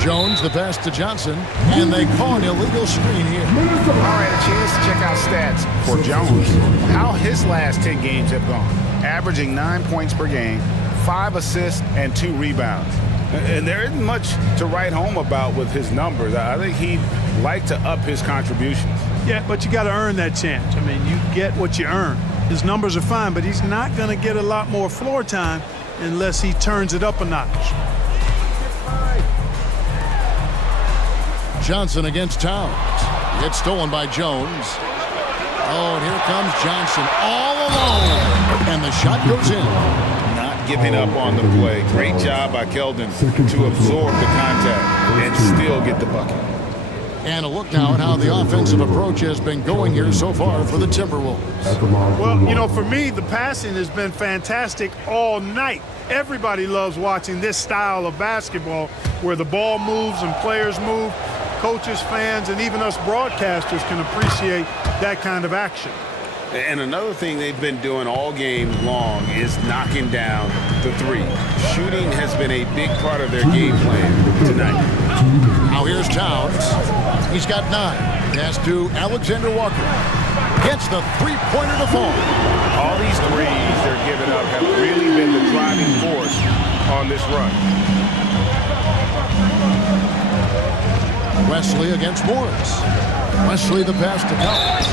Jones, the pass to Johnson, and they call an illegal screen here. All right, a chance to check out stats for Jones. How his last 10 games have gone. Averaging 9 points per game, 5 assists, and 2 rebounds. And there isn't much to write home about with his numbers. I think he'd like to up his contributions. Yeah, but you got to earn that chance. I mean, you get what you earn. His numbers are fine, but he's not going to get a lot more floor time unless he turns it up a notch. Johnson against Towns. It's stolen by Jones. Oh, and here comes Johnson all alone. And the shot goes in. Not giving up on the play. Great job by Keldon to absorb the contact and still get the bucket. And a look now at how the offensive approach has been going here so far for the Timberwolves. Well, you know, for me, the passing has been fantastic all night. Everybody loves watching this style of basketball where the ball moves and players move. Coaches, fans, and even us broadcasters can appreciate that kind of action. And another thing they've been doing all game long is knocking down the three. Shooting has been a big part of their game plan tonight. Now here's Towns. He's got 9. Pass to Alexander Walker. Gets the three-pointer to fall. All these threes they're giving up have really been the driving force on this run. Wesley against Morris. Wesley the pass to Collins.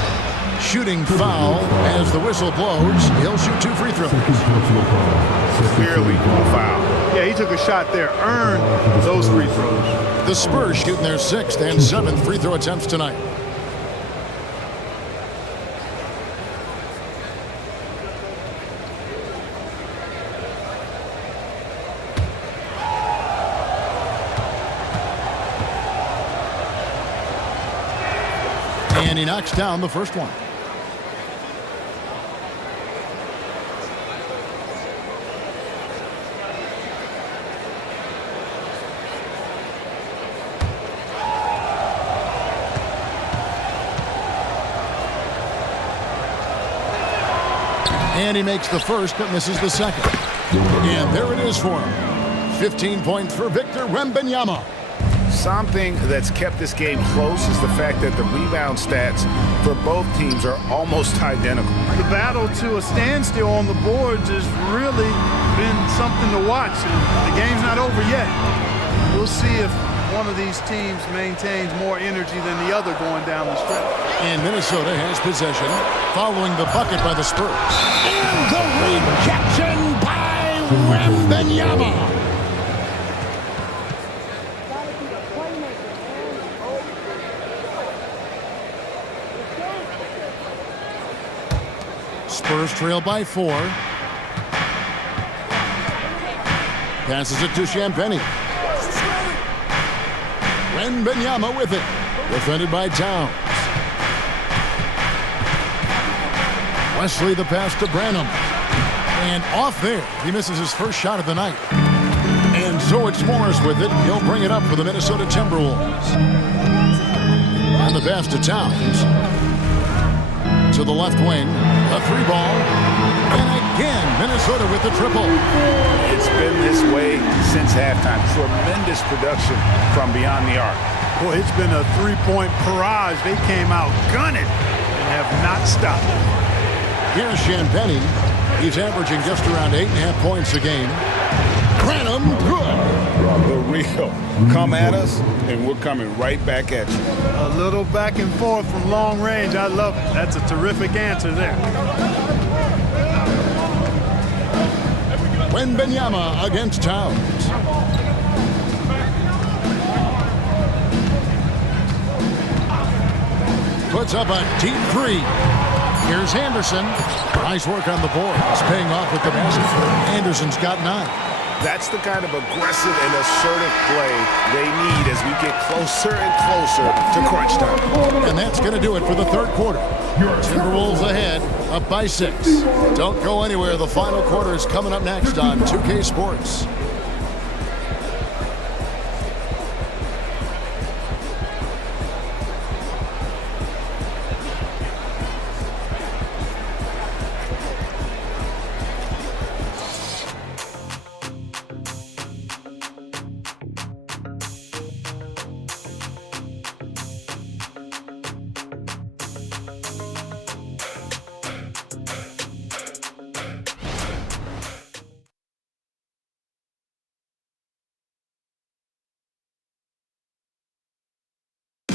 Shooting foul as the whistle blows. He'll shoot 2 free throws. Clearly a foul. Yeah, he took a shot there, earned those free throws. The Spurs shooting their 6th and 7th free throw attempts tonight. And he knocks down the first one. And he makes the first, but misses the second. And there it is for him. 15 points for Victor Wembanyama. Something that's kept this game close is the fact that the rebound stats for both teams are almost identical. The battle to a standstill on the boards has really been something to watch. The game's not over yet. We'll see if one of these teams maintains more energy than the other going down the stretch. And Minnesota has possession following the bucket by the Spurs. And the rejection by Wembanyama. Spurs trail by 4. Passes it to Champagnie. Wembanyama with it. Defended by Towns. Wesley the pass to Branham. And off there. He misses his first shot of the night. And so it's Morris with it. He'll bring it up for the Minnesota Timberwolves. And the pass to Towns. To the left wing. A 3-ball. And again, Minnesota with the triple. It's been this way since halftime. Tremendous production from beyond the arc. Boy, it's been a 3-point barrage. They came out gunning and have not stopped. Here's Champagnie. He's averaging just around 8.5 points a game. Branham, good. The real. Come at us, and we're coming right back at you. A little back and forth from long range. I love it. That's a terrific answer there. Wembanyama against Towns. Puts up a deep three. Here's Anderson. Nice work on the board. It's paying off with the basket. Anderson's got 9. That's the kind of aggressive and assertive play they need as we get closer and closer to crunch time. And that's going to do it for the third quarter. Timberwolves ahead, up by 6. Don't go anywhere. The final quarter is coming up next on 2K Sports.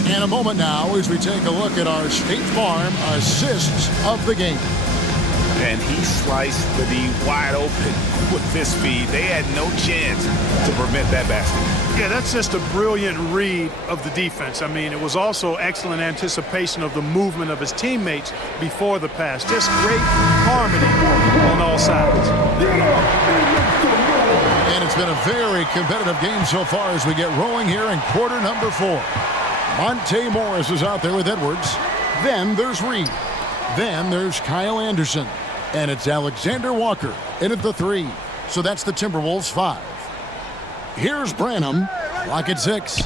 And a moment now as we take a look at our State Farm assists of the game. And he sliced the D wide open with this feed. They had no chance to prevent that basket. Yeah, that's just a brilliant read of the defense. I mean, it was also excellent anticipation of the movement of his teammates before the pass. Just great harmony on all sides. And it's been a very competitive game so far as we get rolling here in quarter number 4. Monte Morris is out there with Edwards. Then there's Reed. Then there's Kyle Anderson. And it's Alexander Walker in at the 3. So that's the Timberwolves 5. Here's Branham. Lock at 6.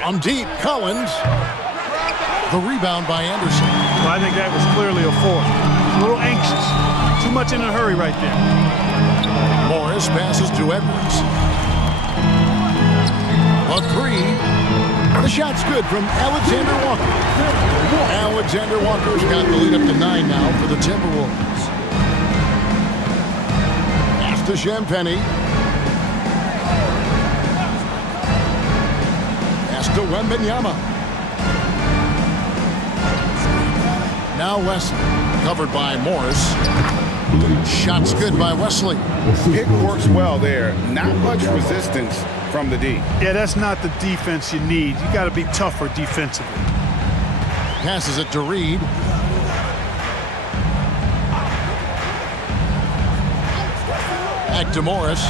From deep, Collins. The rebound by Anderson. Well, I think that was clearly a 4. A little anxious. Too much in a hurry right there. Morris passes to Edwards. A 3. The shot's good from Alexander Walker. Alexander Walker's got the lead up to 9 now for the Timberwolves. Pass to Champagnie. Pass to Wembanyama. Now Wesley, covered by Morris. Shot's good by Wesley. Pick works well there. Not much resistance from the D. Yeah, that's not the defense you need. You got to be tougher defensively. Passes it to Reed. Back to Morris.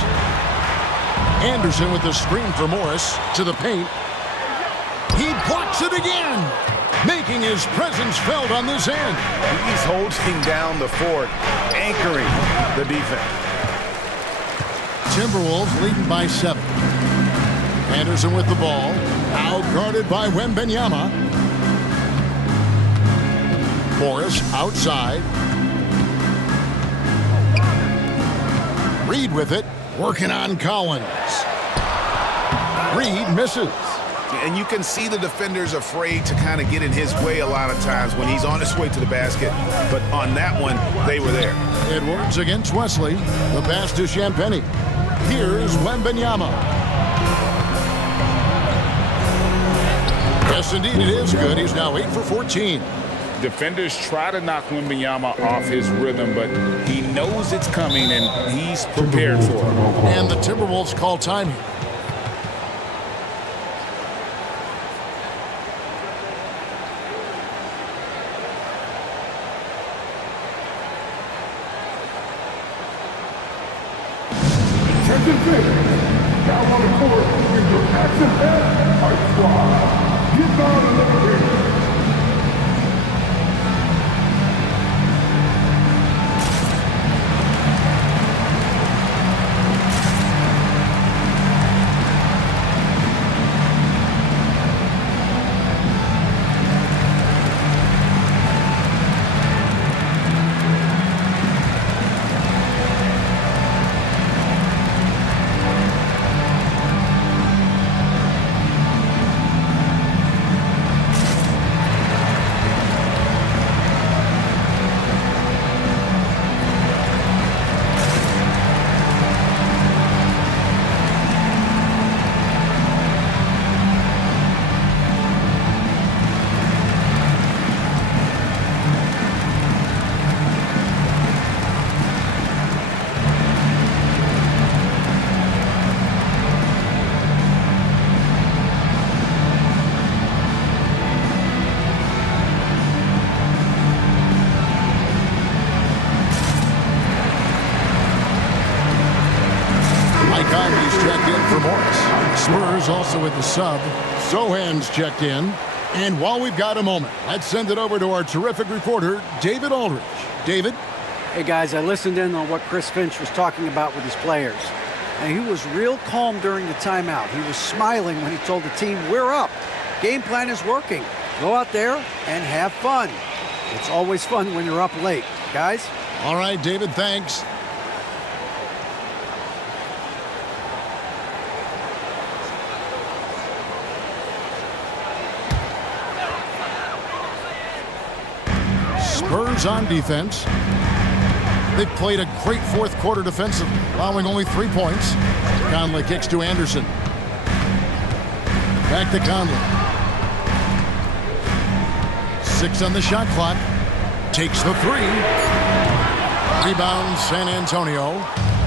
Anderson with the screen for Morris to the paint. He blocks it again, making his presence felt on this end. He's holding down the fort, anchoring the defense. Timberwolves leading by 7. Anderson with the ball, out guarded by Wembanyama. Morris outside. Reed with it, working on Collins. Reed misses. And you can see the defenders afraid to kind of get in his way a lot of times when he's on his way to the basket. But on that one, they were there. Edwards against Wesley. The pass to Champagnie. Here's Wembanyama. Yes, indeed, it is good. He's now 8 for 14. Defenders try to knock Wembanyama off his rhythm, but he knows it's coming, and he's prepared for it. And the Timberwolves call time here. Down on the court with your action head, high squad. Get down and let it be. Conley's checked in for Morris. Spurs also with the sub. Sohan's checked in. And while we've got a moment, let's send it over to our terrific reporter, David Aldridge. David? Hey, guys, I listened in on what Chris Finch was talking about with his players. And he was real calm during the timeout. He was smiling when he told the team, we're up. Game plan is working. Go out there and have fun. It's always fun when you're up late. Guys? All right, David, thanks. Spurs on defense. They've played a great fourth quarter defensively, allowing only 3 points. Conley kicks to Anderson. Back to Conley. 6 on the shot clock. Takes the 3. Rebound San Antonio.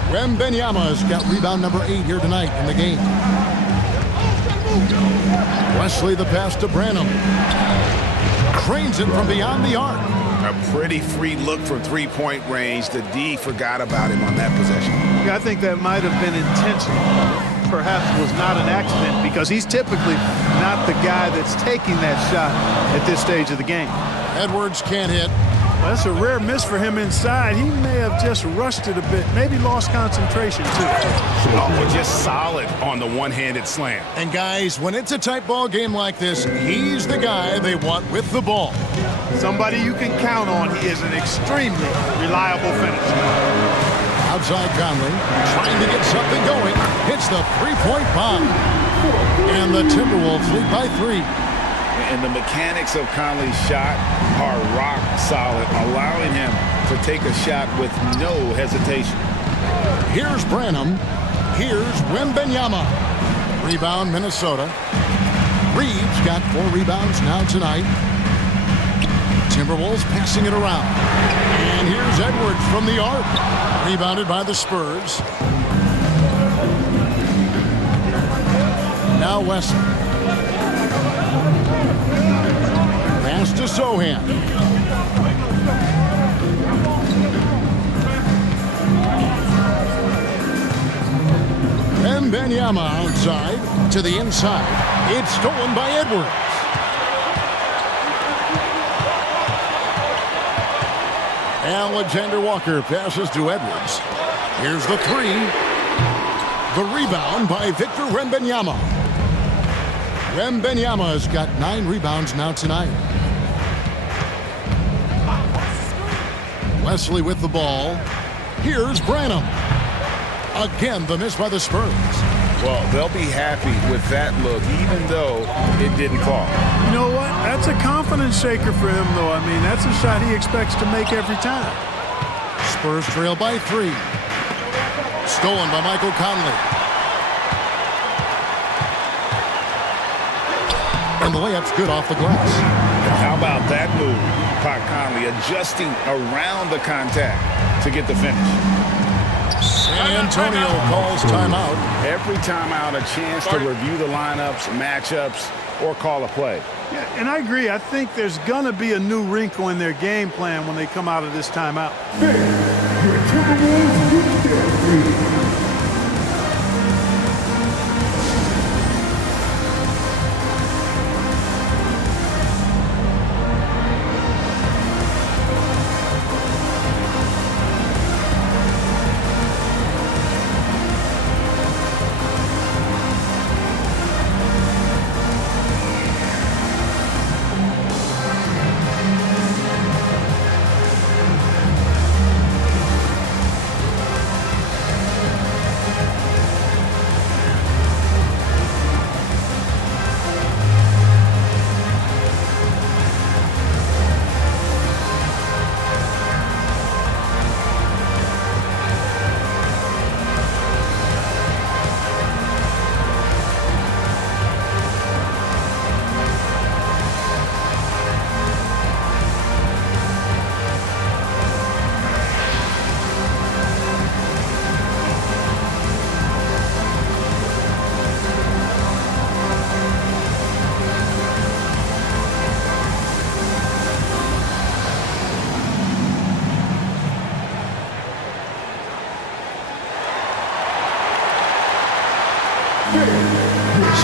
Wembanyama's got rebound number 8 here tonight in the game. Wesley the pass to Branham. Cranes it from beyond the arc. A pretty free look from three-point range. The D forgot about him on that possession. Yeah, I think that might have been intentional. Perhaps was not an accident because he's typically not the guy that's taking that shot at this stage of the game. Edwards can't hit. Well, that's a rare miss for him inside. He may have just rushed it a bit, maybe lost concentration too. Oh, just solid on the one-handed slam. And guys, when it's a tight ball game like this, he's the guy they want with the ball. Somebody you can count on. He is an extremely reliable finisher. Outside Conley, trying to get something going. Hits the three-point bomb. And the Timberwolves lead by 3. And the mechanics of Conley's shot are rock solid, allowing him to take a shot with no hesitation. Here's Branham. Here's Wembanyama. Rebound, Minnesota. Reeves got 4 rebounds now tonight. Timberwolves passing it around. And here's Edwards from the arc. Rebounded by the Spurs. Now Wesley. Pass to Sohan. Wembanyama outside to the inside. It's stolen by Edwards. Alexander Walker passes to Edwards. Here's the 3. The rebound by Victor Wembanyama. Wembanyama's got 9 rebounds now tonight. Wesley with the ball. Here's Branham. Again, the miss by the Spurs. Well, they'll be happy with that look, even though it didn't fall. You know what? That's a confidence shaker for him, though. I mean, that's a shot he expects to make every time. Spurs trail by 3. Stolen by Michael Conley. And the layup's good off the glass. How about that move? Pat Conley adjusting around the contact to get the finish. San Antonio calls timeout. Every timeout, a chance to review the lineups, matchups, or call a play. Yeah, and I agree. I think there's going to be a new wrinkle in their game plan when they come out of this timeout.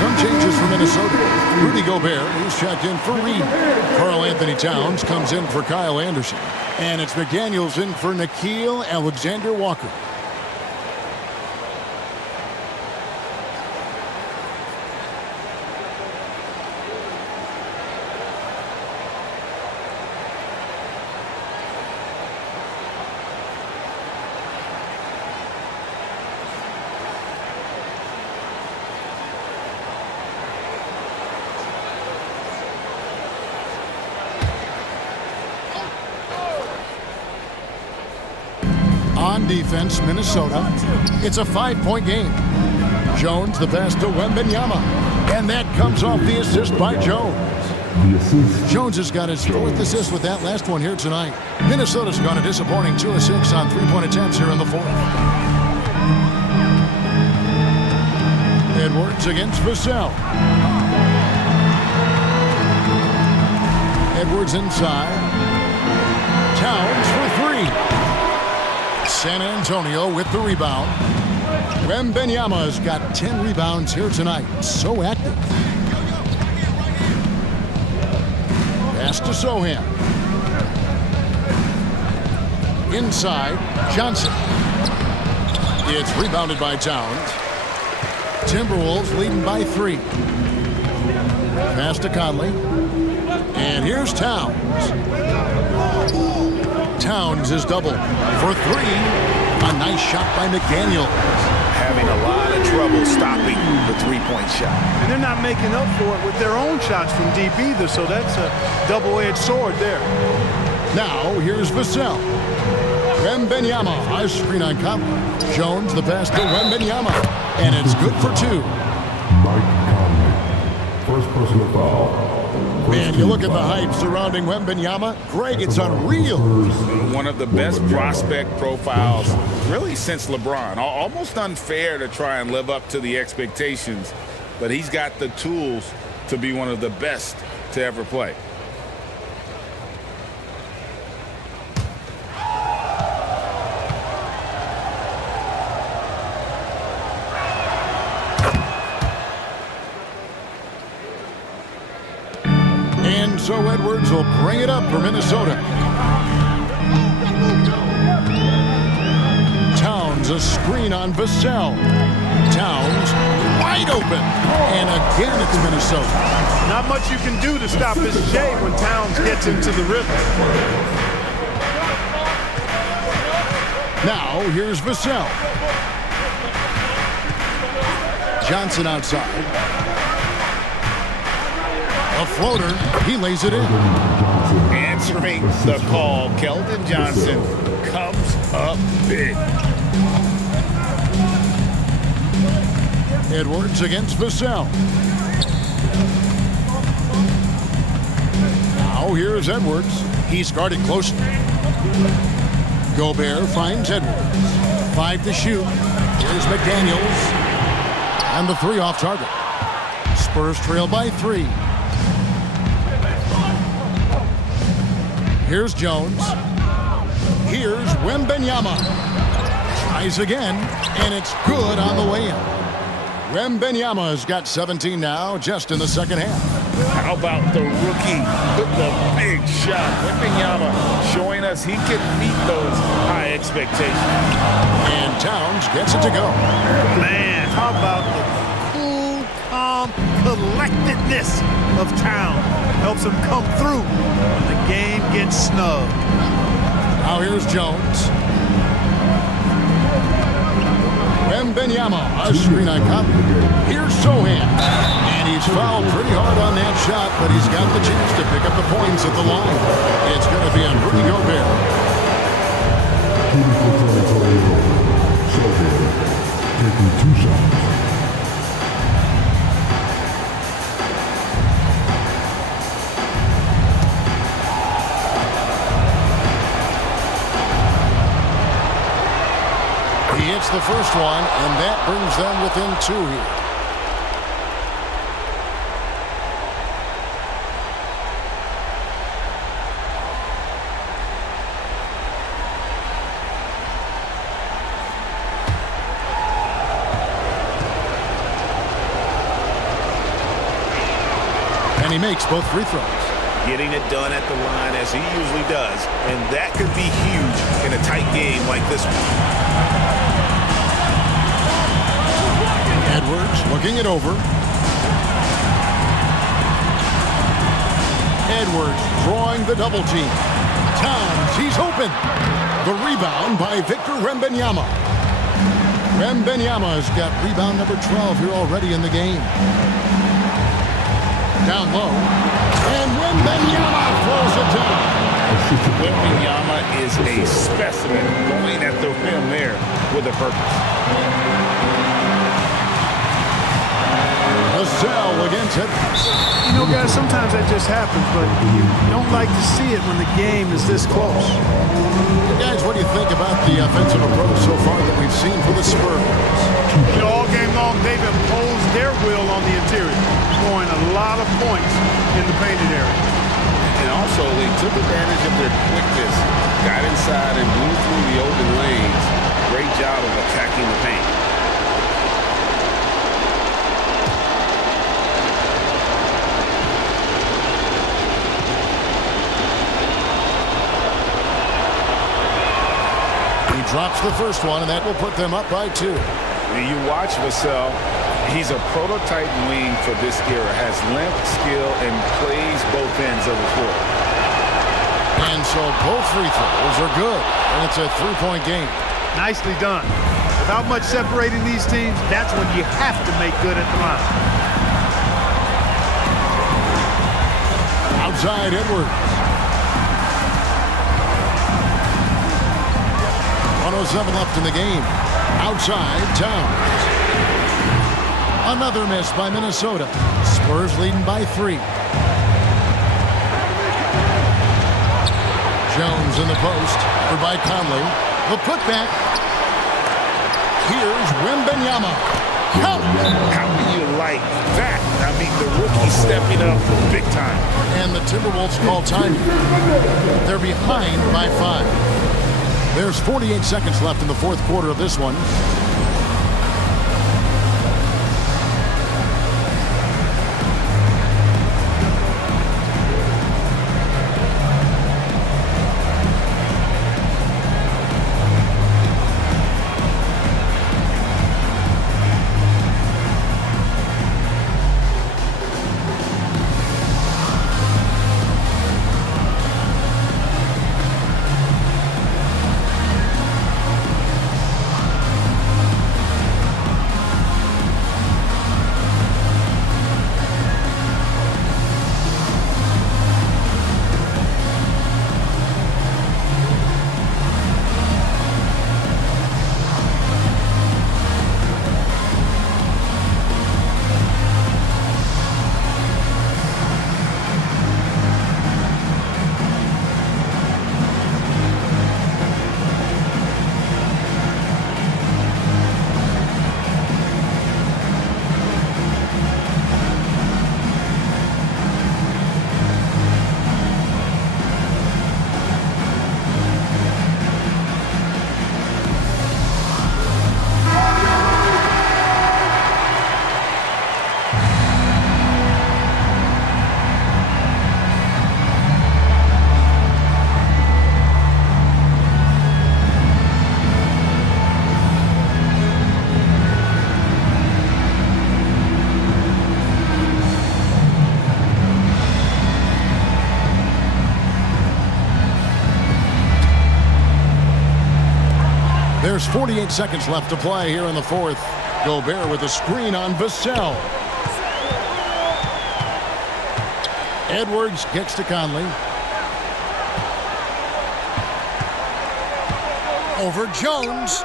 Some changes for Minnesota. Rudy Gobert is checked in for Reed. Karl Anthony Towns comes in for Kyle Anderson. And it's McDaniels in for Nickeil Alexander-Walker. On defense, Minnesota. It's a 5-point game. Jones, the pass to Wembanyama. And that comes off the assist by Jones. Jones has got his 4th assist with that last one here tonight. Minnesota's gone a disappointing 2 of 6 on 3-point attempts here in the 4th. Edwards against Vassell. Edwards inside. Towns for 3. San Antonio with the rebound. Wembanyama's got 10 rebounds here tonight. So active. Pass to Sohan. Inside, Johnson. It's rebounded by Towns. Timberwolves leading by 3. Pass to Conley. And here's Towns. Towns is double for 3. A nice shot by McDaniels. Having a lot of trouble stopping the three-point shot. And they're not making up for it with their own shots from deep either, so that's a double-edged sword there. Now, here's Vassell. Wembanyama, a screen on Conley. Jones, the pass to Wembanyama. And it's good for 2. Mike Conley. First personal foul. Man, you look at the hype surrounding Wembanyama. Greg, it's unreal. One of the best prospect profiles really since LeBron. Almost unfair to try and live up to the expectations, but he's got the tools to be one of the best to ever play. So Edwards will bring it up for Minnesota. Towns, a screen on Vassell. Towns, wide open. And again, it's Minnesota. Not much you can do to stop this J when Towns gets into the rhythm. Now, here's Vassell. Johnson outside. A floater, he lays it in. Answering the call, Keldon Johnson comes up big. Edwards against Vassell. Now here's Edwards. He's guarded closely. Gobert finds Edwards. 5 to shoot. Here's McDaniels. And the 3 off target. Spurs trail by 3. Here's Jones. Here's Wembanyama. Tries again, and it's good on the way in. Wembanyama's got 17 now, just in the second half. How about the rookie with the big shot? Wembanyama showing us he can meet those high expectations. And Towns gets it to go. Man, how about the cool, calm collectedness of Towns? Helps him come through when the game gets snug. Now here's Jones. Wembanyama, a screen on Conley. Here's Sohan. And he's fouled pretty hard on that shot, but he's got the chance to pick up the points at the line. It's going to be on Rudy Gobert. Taking 2 shots. He hits the first one, and that brings them within 2 here. And he makes both free throws. Getting it done at the line as he usually does, and that could be huge in a tight game like this one. Edwards looking it over. Edwards drawing the double team. Towns, he's open. The rebound by Victor Wembanyama. Wembanyama's got rebound number 12 here already in the game. Down low. And Wembanyama throws it down. Wembanyama is a specimen going at the rim there with a purpose. Vassell against it. You know, guys, sometimes that just happens, but you don't like to see it when the game is this close. Guys, what do you think about the offensive approach so far that we've seen for the Spurs? You know, all game long, they've imposed their will on the interior, scoring a lot of points in the painted area. And also, they took advantage of their quickness, got inside and blew through the open lanes. Great job of attacking the paint. Drops the first one, and that will put them up by 2. You watch Vassell. He's a prototype wing for this era. Has length, skill, and plays both ends of the floor. And so both free throws are good, and it's a 3-point game. Nicely done. Without much separating these teams, that's when you have to make good at the line. Outside Edwards. 1:07 left in the game. Outside Towns. Another miss by Minnesota. Spurs leading by 3. Jones in the post. For by Conley. The putback. Here's Wembanyama. Count. How do you like that? I mean, the rookie stepping up big time. And the Timberwolves call time. They're behind by 5. There's 48 seconds left in the fourth quarter of this one. There's 48 seconds left to play here in the fourth. Gobert with a screen on Vassell. Edwards kicks to Conley. Over Jones.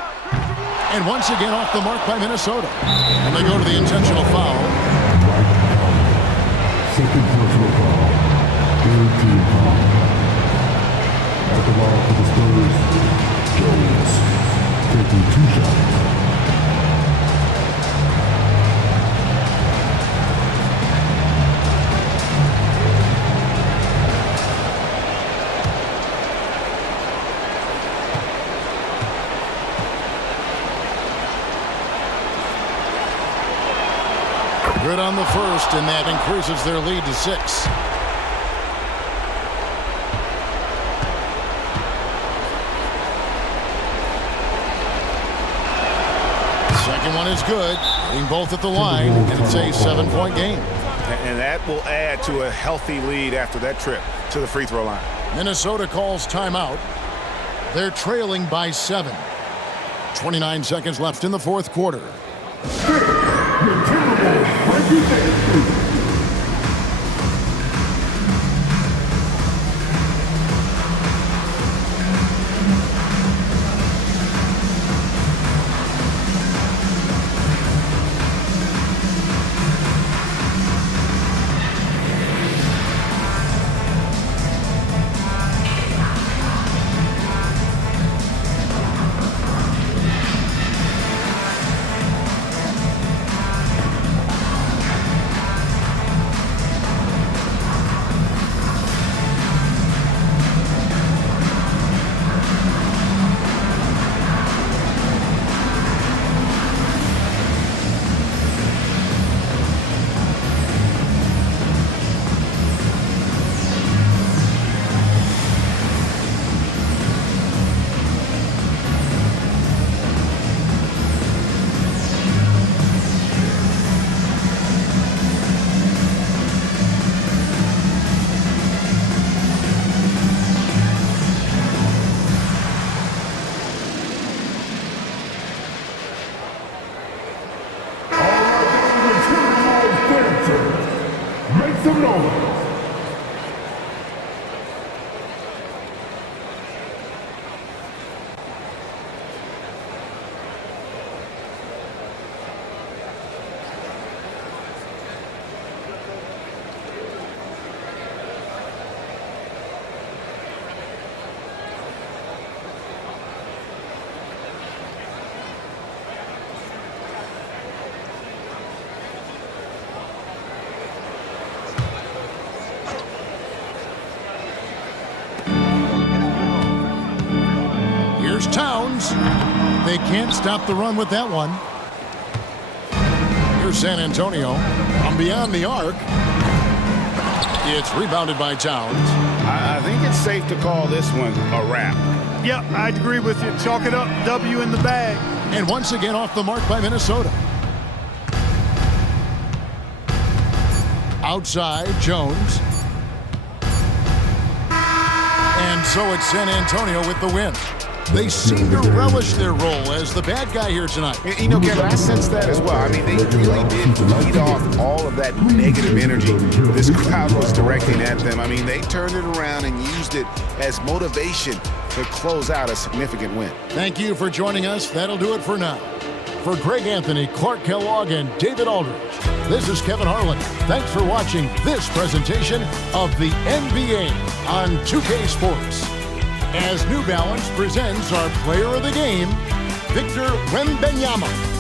And once again off the mark by Minnesota. And they go to the intentional foul. Second personal foul. Third team foul. At the ball for the Spurs, Jones taking 2 shots. Good on the first, and that increases their lead to 6. Second one is good. Hitting both at the line, and it's a 7-point game. And that will add to a healthy lead after that trip to the free throw line. Minnesota calls timeout. They're trailing by 7. 29 seconds left in the fourth quarter. Make some noise. Here's Towns. They can't stop the run with that one. Here's San Antonio from beyond the arc. It's rebounded by Towns. I think it's safe to call this one a wrap. Yep, I'd agree with you. Chalk it up, W in the bag. And once again off the mark by Minnesota. Outside, Jones. And so it's San Antonio with the win. They seem to relish their role as the bad guy here tonight. You know, Kevin, I sense that as well. I mean, they really did feed off all of that negative energy this crowd was directing at them. I mean, they turned it around and used it as motivation to close out a significant win. Thank you for joining us. That'll do it for now. For Greg Anthony, Clark Kellogg, and David Aldridge, this is Kevin Harlan. Thanks for watching this presentation of the NBA on 2K Sports. As New Balance presents our player of the game, Victor Wembanyama.